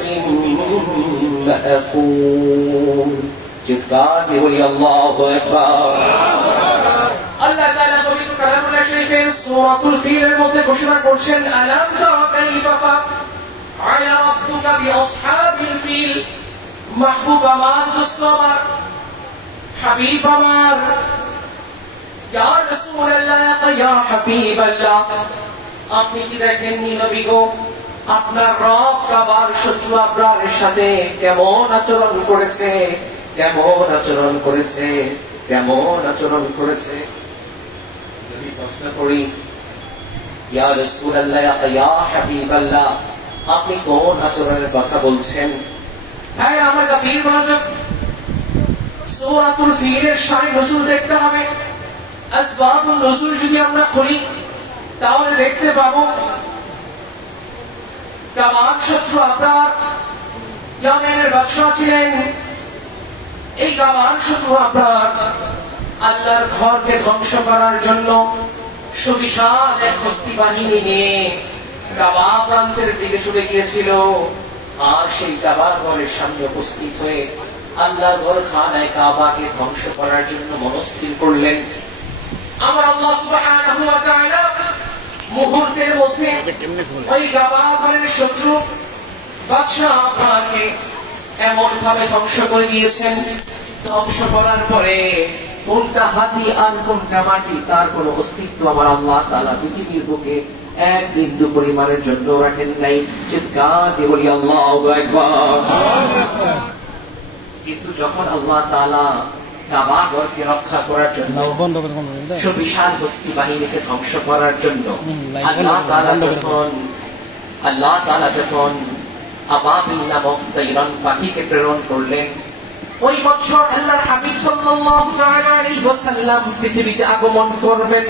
مأكول চিৎকার দিয়ে বলি আল্লাহু আকবার। আল্লাহ তাআলা পবিত্র কালামুল শরীফের সূরাতুল ফিলের মধ্যে ঘোষণা করছেন আলাম তারা কাইফা ফাআলা রাব্বুকা বিআসহাবিল ফিল। মাহবুব আমার, দোস্ত আমার, হাবিব আমার, ইয়া রাসূলুল্লাহ ইয়া হাবিবাল্লাহ, আপনি কি দেখেননি নবী গো আপনার রব কাবার শত্রু আবরারের সাথে কেমন আচরণ করেছে, কেমন আচরণ করেছে, কেমন আচরণ করেছে। যদি প্রশ্ন করি ইয়া রাসূলুল্লাহ ইয়া হাবিবাল্লাহ, আপনি কোন আচরণের কথা বলছেন? হ্যাঁ, আমার কবির রাজব, সূরাতুল ফিলের শানে নজুল দেখতে হবে। আসবাবুন নজুল যদি আমরা খুলি তাহলে দেখতে পাবো কাবার শত্রু আবরার ইয়ামেনের বাদশা ছিলেন। এই কাবার শত্রু আবরার আল্লাহর ঘরকে ধ্বংস করার জন্য সুবিশাল এক হস্তি বাহিনী নিয়ে কাবা প্রান্তের দিকে ছুটে গিয়েছিল। আর সেই কাবা ঘরের সামনে উপস্থিত হয়ে আল্লাহর ঘর খানায় কাবাকে ধ্বংস করার জন্য মনস্থির করলেন। আমার আল্লাহ সুবহানাহু ওয়া তাআলা মুহূর্তের মধ্যে ওই কাবা ঘরের শত্রু বাদশা আবরারকে এমন ভাবে ধ্বংস করে দিয়েছেন, ধ্বংস করার পরে কোনটা হাতি আর কোনটা মাটি তার কোন অস্তিত্ব আমার আল্লাহ তাআলা পৃথিবীর বুকে এক বিন্দু পরিমাণের জন্য রাখেন নাই। চিৎকার দিয়ে বলি আল্লাহু আকবার। কিন্তু যখন আল্লাহ তাআলা কাবা ঘরকে রক্ষা করার জন্য সুবিশাল হস্তি বাহিনীকে ধ্বংস করার জন্য আল্লাহ তাআলা যখন আবাবিল নামক তৈরন পাখিকে প্রেরণ করলেন, ওই বছর আল্লাহর হাবিব সাল্লাল্লাহু তাআলা আলাইহি ওয়াসাল্লাম পৃথিবীতে আগমন করবেন।